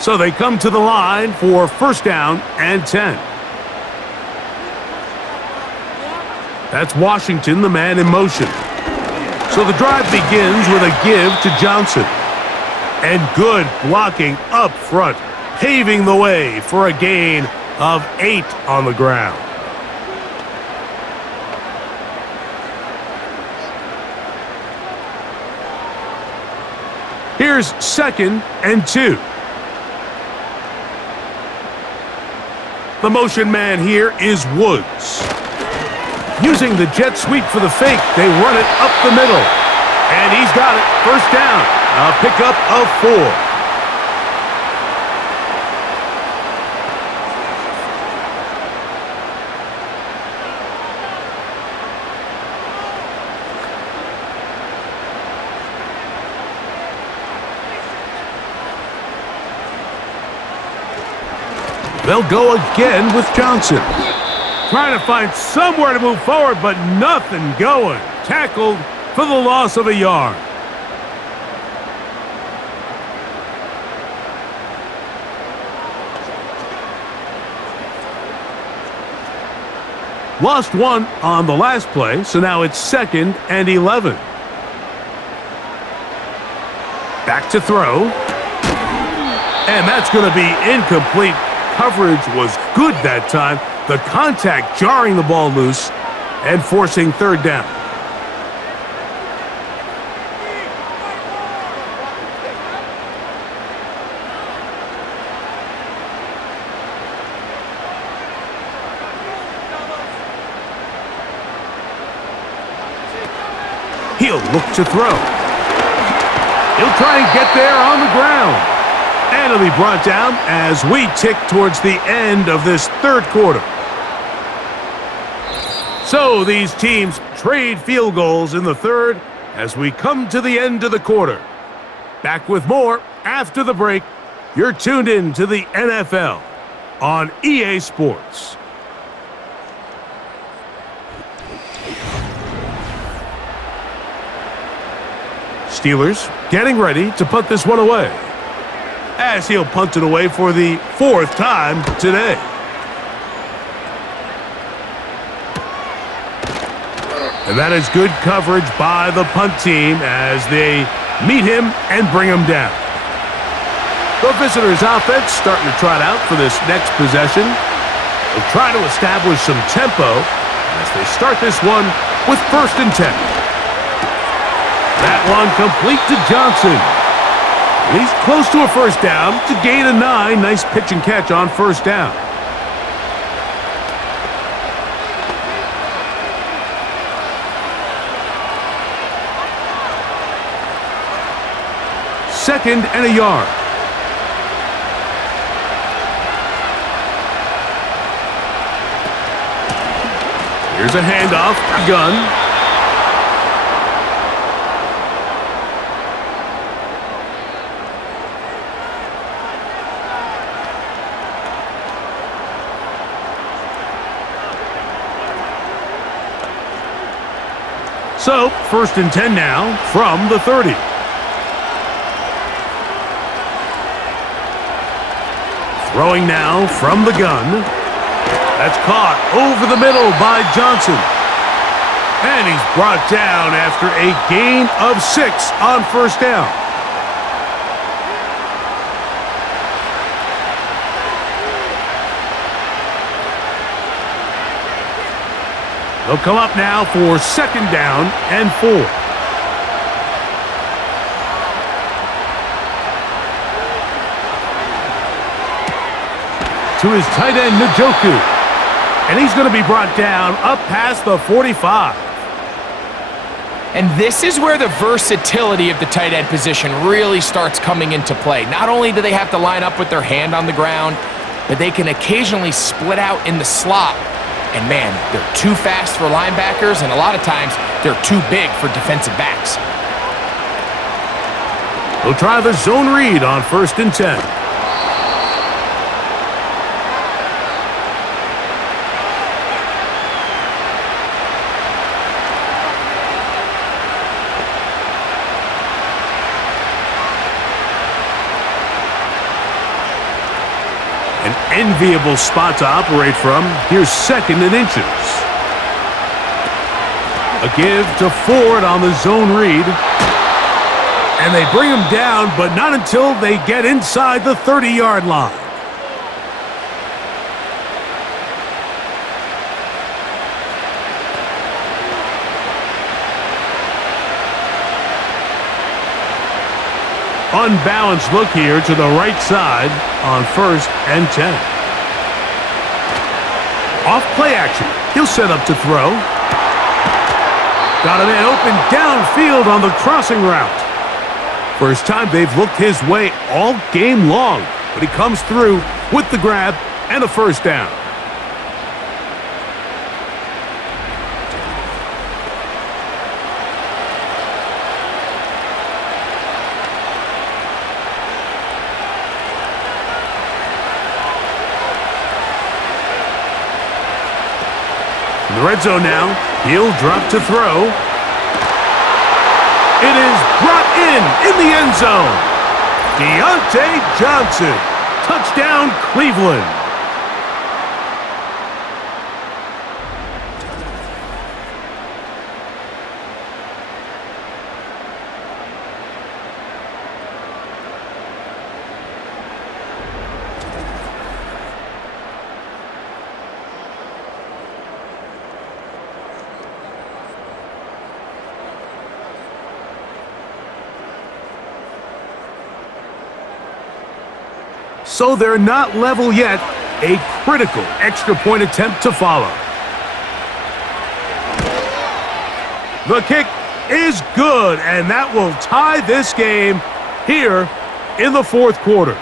So they come to the line for 1st down and 10. That's Washington, the man in motion. So the drive begins with a give to Johnson. And good blocking up front, paving the way for a gain of 8 on the ground. Here's 2nd and 2. The motion man here is Woods. Using the jet sweep for the fake, they run it up the middle. And he's got it. 1st down. A pickup of 4. They'll go again with Johnson. Trying to find somewhere to move forward, but nothing going. Tackled for the loss of a yard. Lost 1 on the last play, so now it's 2nd and 11. Back to throw. And that's going to be incomplete. Coverage was good that time. The contact jarring the ball loose and forcing 3rd down. He'll look to throw. He'll try and get there on the ground. And it'll be brought down as we tick towards the end of this 3rd quarter. So these teams trade field goals in the third as we come to the end of the quarter. Back with more after the break. You're tuned in to the NFL on EA Sports. Steelers getting ready to punt this one away, as he'll punt it away for the fourth time today. And that is good coverage by the punt team as they meet him and bring him down. The visitors' offense starting to trot out for this next possession. They'll try to establish some tempo as they start this one with 1st and 10. That one complete to Johnson. And he's close to a first down to gain a 9. Nice pitch and catch on first down. Second and a yard. Here's a handoff. Gun. So, 1st and 10 now from the 30. Throwing now from the gun. That's caught over the middle by Johnson. And he's brought down after a gain of 6 on first down. They'll come up now for 2nd down and 4. To his tight end, Njoku. And he's going to be brought down up past the 45. And this is where the versatility of the tight end position really starts coming into play. Not only do they have to line up with their hand on the ground, but they can occasionally split out in the slot. And man, they're too fast for linebackers, and a lot of times they're too big for defensive backs. They'll try the zone read on 1st and 10. Enviable spot to operate from. Here's 2nd and inches. A give to Ford on the zone read. And they bring him down, but not until they get inside the 30-yard line. Unbalanced look here to the right side on 1st and 10. Off play action. He'll set up to throw. Got a man open downfield on the crossing route. First time they've looked his way all game long, but he comes through with the grab and a first down. In the red zone now, he'll drop to throw. It is brought in the end zone. Deontay Johnson, touchdown Cleveland. So they're not level yet. A critical extra point attempt to follow. The kick is good, and that will tie this game here in the fourth quarter.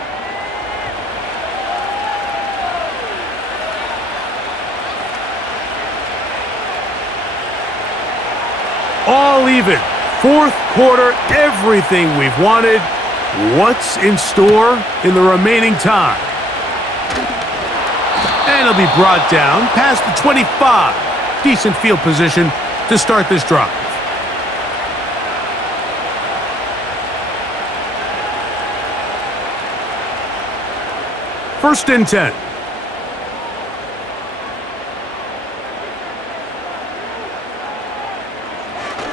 all even. Fourth quarter, everything we've wanted. What's in store in the remaining time? And it'll be brought down past the 25. Decent field position to start this drive. First and 10.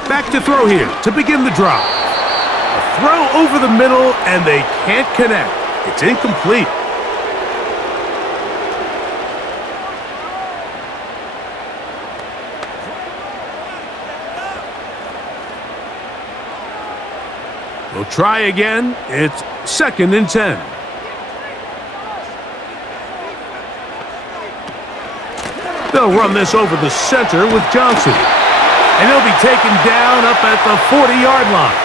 Back to throw here to begin the drive. A throw over the middle, and they can't connect. It's incomplete. We'll try again. It's second and 10. They'll run this over the center with Johnson. And he'll be taken down up at the 40-yard line.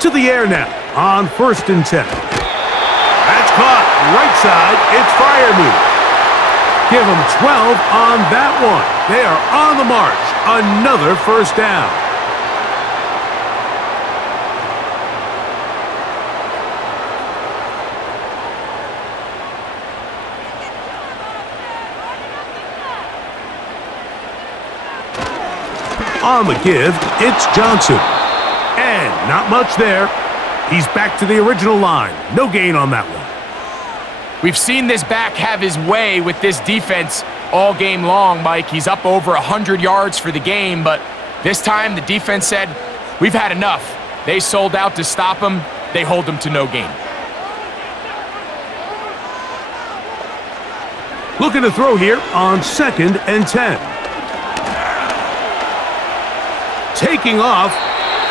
To the air now on first and 10. That's caught. Right side, it's Freiermuth. Give them 12 on that one. They are on the march. Another first down. On the give, it's Johnson. And not much there. He's back to the original line. No gain on that one. We've seen this back have his way with this defense all game long, Mike. He's up over 100 yards for the game, but this time the defense said, we've had enough. They sold out to stop him. They hold him to no gain. Looking to throw here on second and 10. Taking off,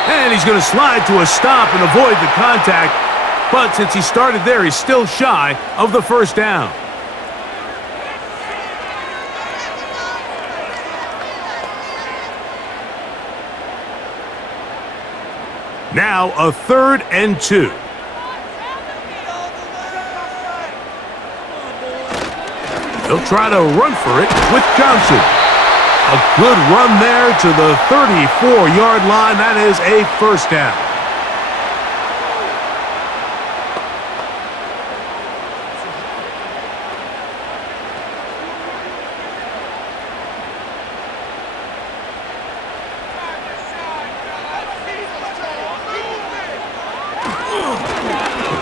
and he's going to slide to a stop and avoid the contact. But since he started there, he's still shy of the first down. Now a third and 2. He'll try to run for it with Johnson. A good run there to the 34-yard line. That is a first down.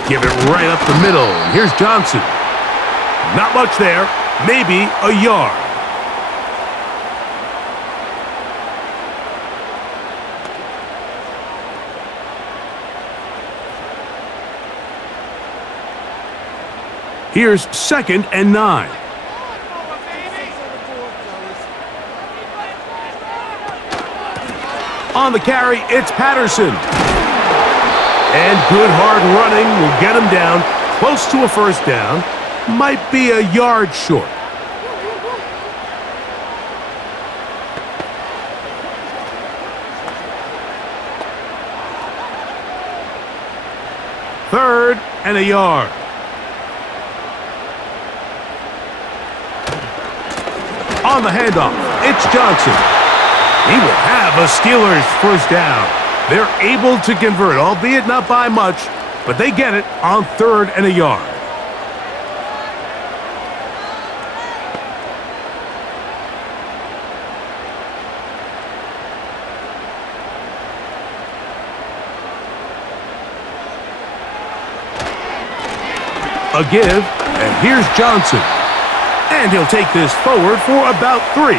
Give it right up the middle. Here's Johnson. Not much there. Maybe a yard. Here's second and 9. On the carry, it's Patterson. And good hard running will get him down close to a first down. Might be a yard short. Third and a yard. On the handoff, it's Johnson. He will have a Steelers first down. They're able to convert, albeit not by much, but they get it on third and a yard. A give, and here's Johnson. And he'll take this forward for about 3.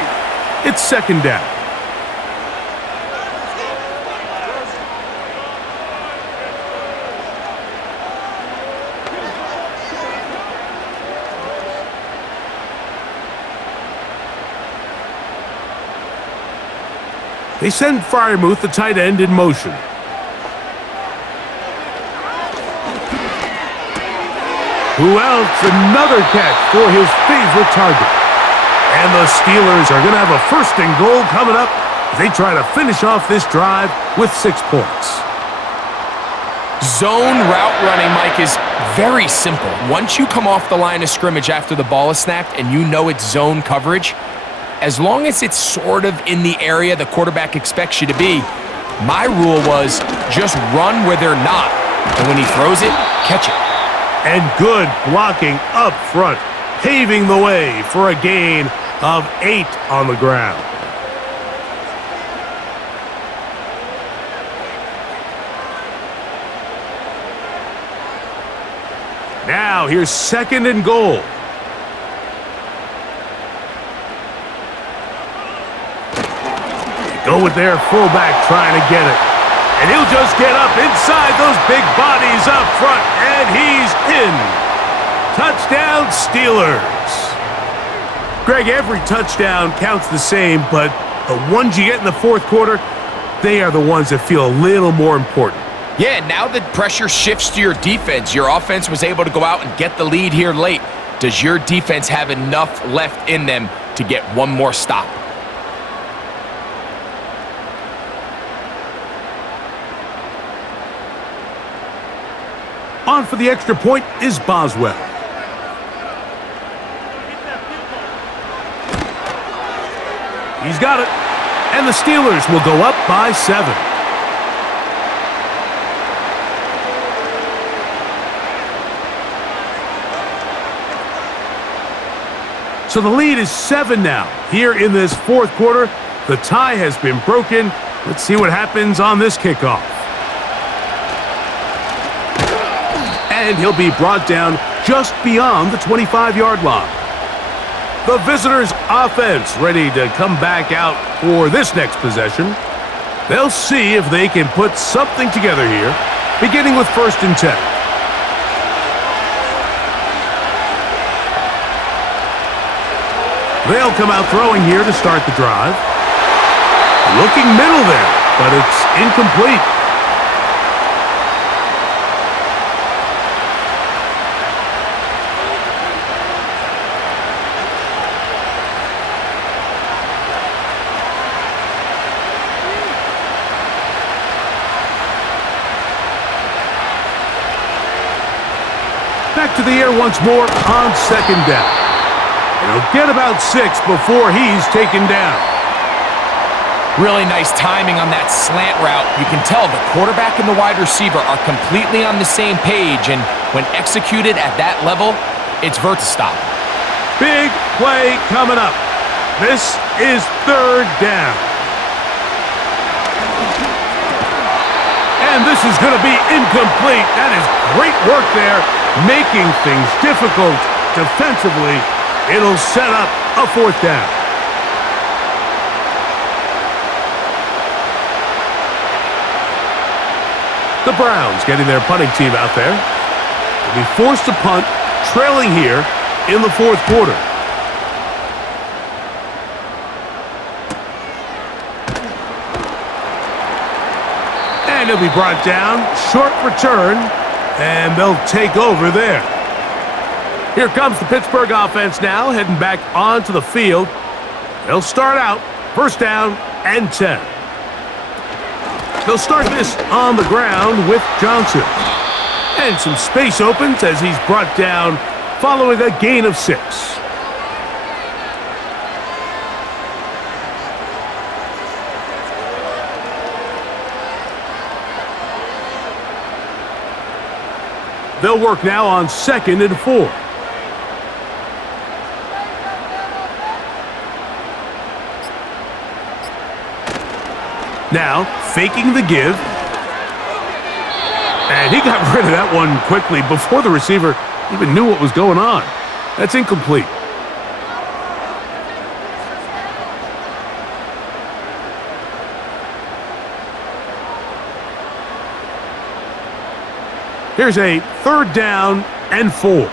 It's second down. They send Freiermuth, the tight end, in motion. Who else? Another catch for his favorite target. And the Steelers are going to have a 1st and goal coming up as they try to finish off this drive with 6 points. Zone route running, Mike, is very simple. Once you come off the line of scrimmage after the ball is snapped and you know it's zone coverage, as long as it's sort of in the area the quarterback expects you to be, my rule was just run where they're not. And when he throws it, catch it. And good blocking up front, paving the way for a gain of 8 on the ground. Now here's 2nd and goal. Go with their fullback trying to get it. And he'll just get up inside those big bodies up front, and he's in. Touchdown, Steelers. Greg, every touchdown counts the same, but the ones you get in the 4th quarter, they are the ones that feel a little more important. Yeah, now that pressure shifts to your defense, your offense was able to go out and get the lead here late. Does your defense have enough left in them to get one more stop? On for the extra point is Boswell. He's got it. And the Steelers will go up by 7. So the lead is 7 now. Here in this 4th quarter, the tie has been broken. Let's see what happens on this kickoff. And he'll be brought down just beyond the 25-yard line. The visitors' offense ready to come back out for this next possession. They'll see if they can put something together here, beginning with 1st and 10. They'll come out throwing here to start the drive. Looking middle there, but it's incomplete. Back to the air once more on 2nd down. And he'll get about 6 before he's taken down. Really nice timing on that slant route. You can tell the quarterback and the wide receiver are completely on the same page, and when executed at that level, it's vertistop. Big play coming up. This is 3rd down. And this is going to be incomplete. That is great work there, making things difficult defensively. It'll set up a 4th down. The Browns getting their punting team out there. They'll be forced to punt, trailing here in the 4th quarter. And he'll be brought down. Short return, and they'll take over there. Here comes the Pittsburgh offense now, heading back onto the field. They'll start out 1st down and 10. They'll start this on the ground with Johnson. And some space opens as he's brought down following a gain of 6. They'll work now on 2nd and 4. Now, faking the give. And he got rid of that one quickly before the receiver even knew what was going on. That's incomplete. Here's a 3rd down and 4.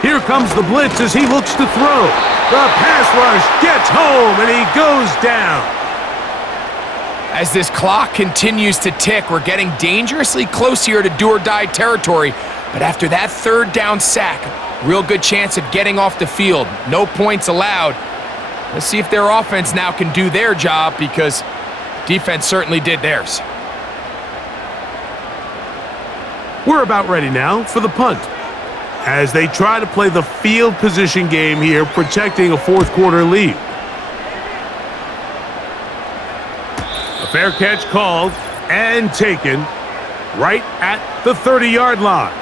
Here comes the blitz as he looks to throw. The pass rush gets home, and he goes down. As this clock continues to tick, we're getting dangerously close here to do-or-die territory. But after that third down sack, real good chance of getting off the field. No points allowed. Let's see if their offense now can do their job, because defense certainly did theirs. We're about ready now for the punt, as they try to play the field position game here, protecting a fourth quarter lead. A fair catch called and taken right at the 30-yard line.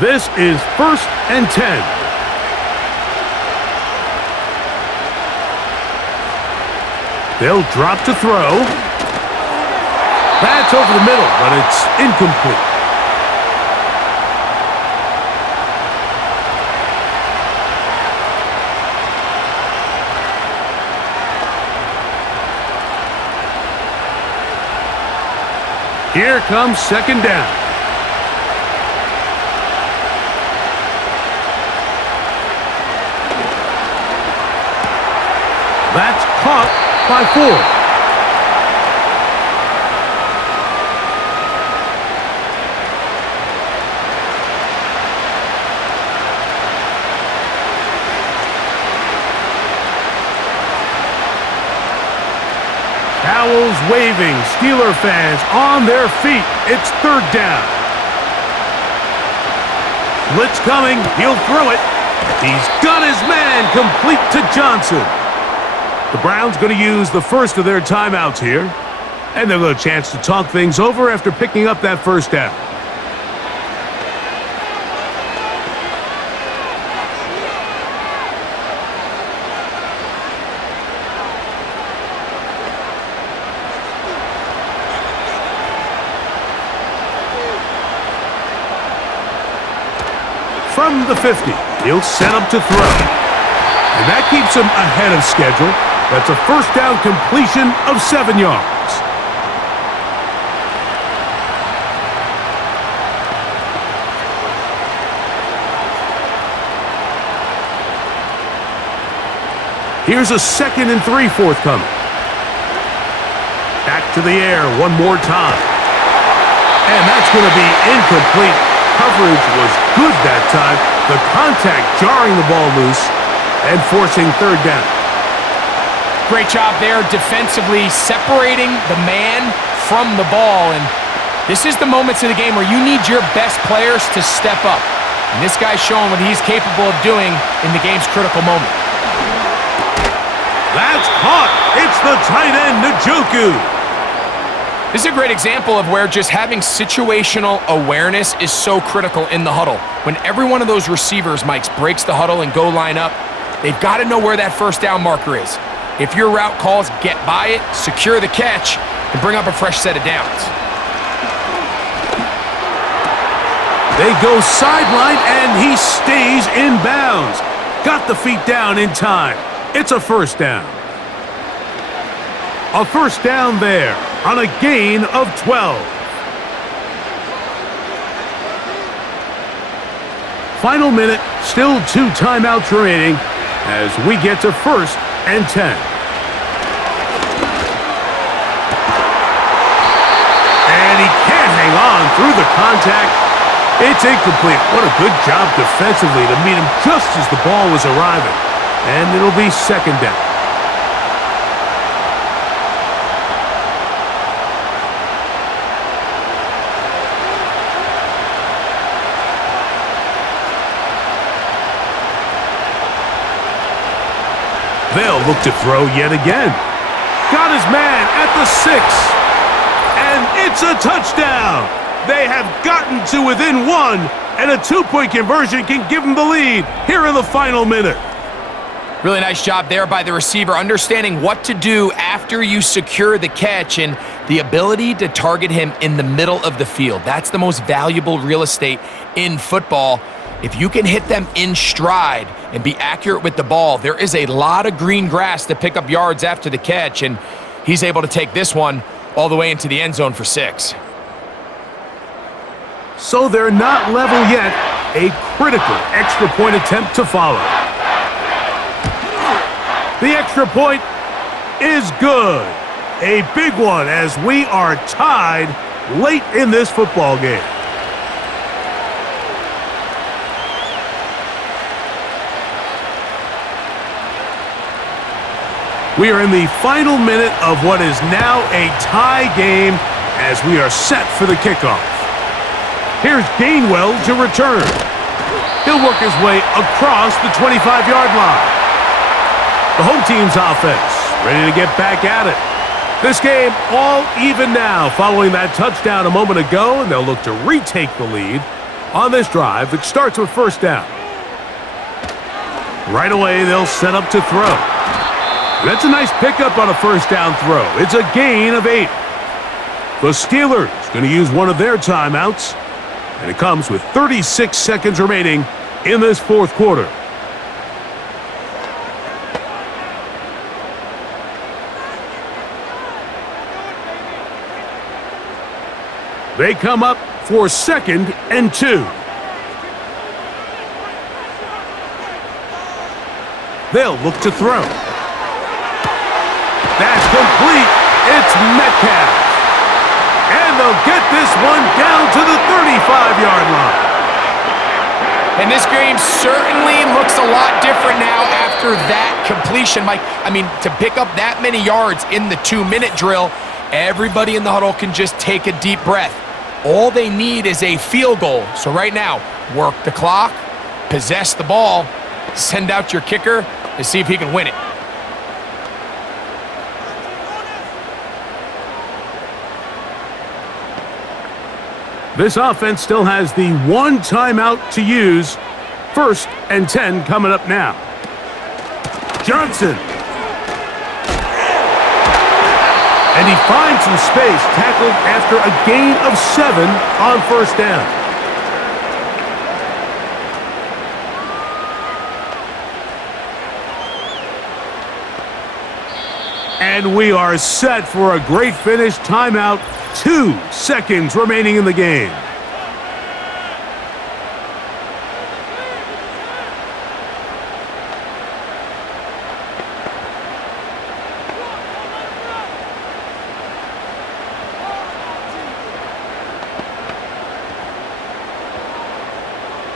This is 1st and 10. They'll drop to throw. That's over the middle, but it's incomplete. Here comes 2nd down. That's caught by 4. Towels waving, Steeler fans on their feet. It's 3rd down. Blitz coming, he'll throw it. He's got his man, complete to Johnson. The Browns going to use the first of their timeouts here, and they'll get a chance to talk things over after picking up that 1st down. From the 50, he'll set up to throw. And that keeps him ahead of schedule. That's a 1st down completion of 7 yards. Here's a 2nd and 3 forthcoming. Back to the air one more time. And that's going to be incomplete. Coverage was good that time. The contact jarring the ball loose and forcing 3rd down. Great job there defensively, separating the man from the ball. And this is the moments of the game where you need your best players to step up. And this guy's showing what he's capable of doing in the game's critical moment. That's caught. It's the tight end, Njoku. This is a great example of where just having situational awareness is so critical in the huddle. When every one of those receivers, Mike, breaks the huddle and go line up, they've got to know where that 1st down marker is. If your route calls, get by it, secure the catch, and bring up a fresh set of downs. They go sideline, and he stays in bounds. Got the feet down in time. It's a 1st down. A 1st down there on a gain of 12. Final minute, still 2 timeouts remaining as we get to 1st and 10. And he can't hang on through the contact. It's incomplete. What a good job defensively to meet him just as the ball was arriving. And it'll be 2nd down. They'll look to throw yet again. Got his man at the 6. And it's a touchdown. They have gotten to within 1, and a 2-point conversion can give them the lead here in the final minute. Really nice job there by the receiver, understanding what to do after you secure the catch and the ability to target him in the middle of the field. That's the most valuable real estate in football. If you can hit them in stride and be accurate with the ball, there is a lot of green grass to pick up yards after the catch, and he's able to take this one all the way into the end zone for 6. So they're not level yet. A critical extra point attempt to follow. The extra point is good. A big one as we are tied late in this football game. We are in the final minute of what is now a tie game as we are set for the kickoff. Here's Gainwell to return. He'll work his way across the 25-yard line. The home team's offense ready to get back at it. This game all even now following that touchdown a moment ago, and they'll look to retake the lead on this drive that starts with first down. Right away, they'll set up to throw. That's a nice pickup on a first down throw. It's a gain of 8. The Steelers going to use one of their timeouts, and it comes with 36 seconds remaining in this fourth quarter. They come up for 2nd and 2. They'll look to throw. That's complete. It's Metcalf. And they'll get this one down to the 35-yard line. And this game certainly looks a lot different now after that completion, Mike. I mean, to pick up that many yards in the 2-minute drill, everybody in the huddle can just take a deep breath. All they need is a field goal. So right now, work the clock, possess the ball, send out your kicker to see if he can win it. This offense still has the one timeout to use. 1st and 10 coming up now. Johnson. And he finds some space, tackled after a gain of 7 on first down. And we are set for a great finish. Timeout. 2 seconds remaining in the game.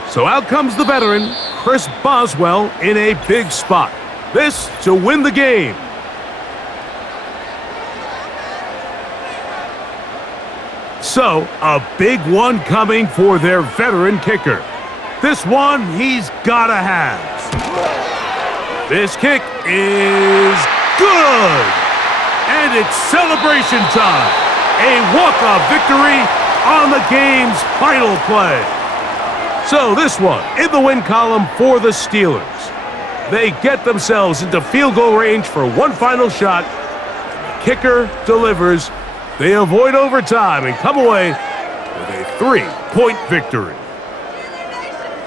So out comes the veteran, Chris Boswell, in a big spot. This to win the game. So, a big one coming for their veteran kicker. This one he's gotta have. This kick is good! And it's celebration time. A walk-off victory on the game's final play. So this one in the win column for the Steelers. They get themselves into field goal range for one final shot. The kicker delivers. They avoid overtime and come away with a 3-point victory.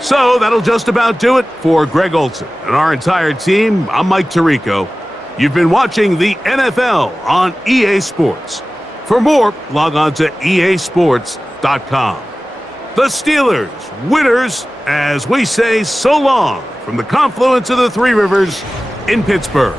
So that'll just about do it for Greg Olson and our entire team. I'm Mike Tirico. You've been watching the NFL on EA Sports. For more, log on to easports.com. The Steelers, winners, as we say so long from the confluence of the Three Rivers in Pittsburgh.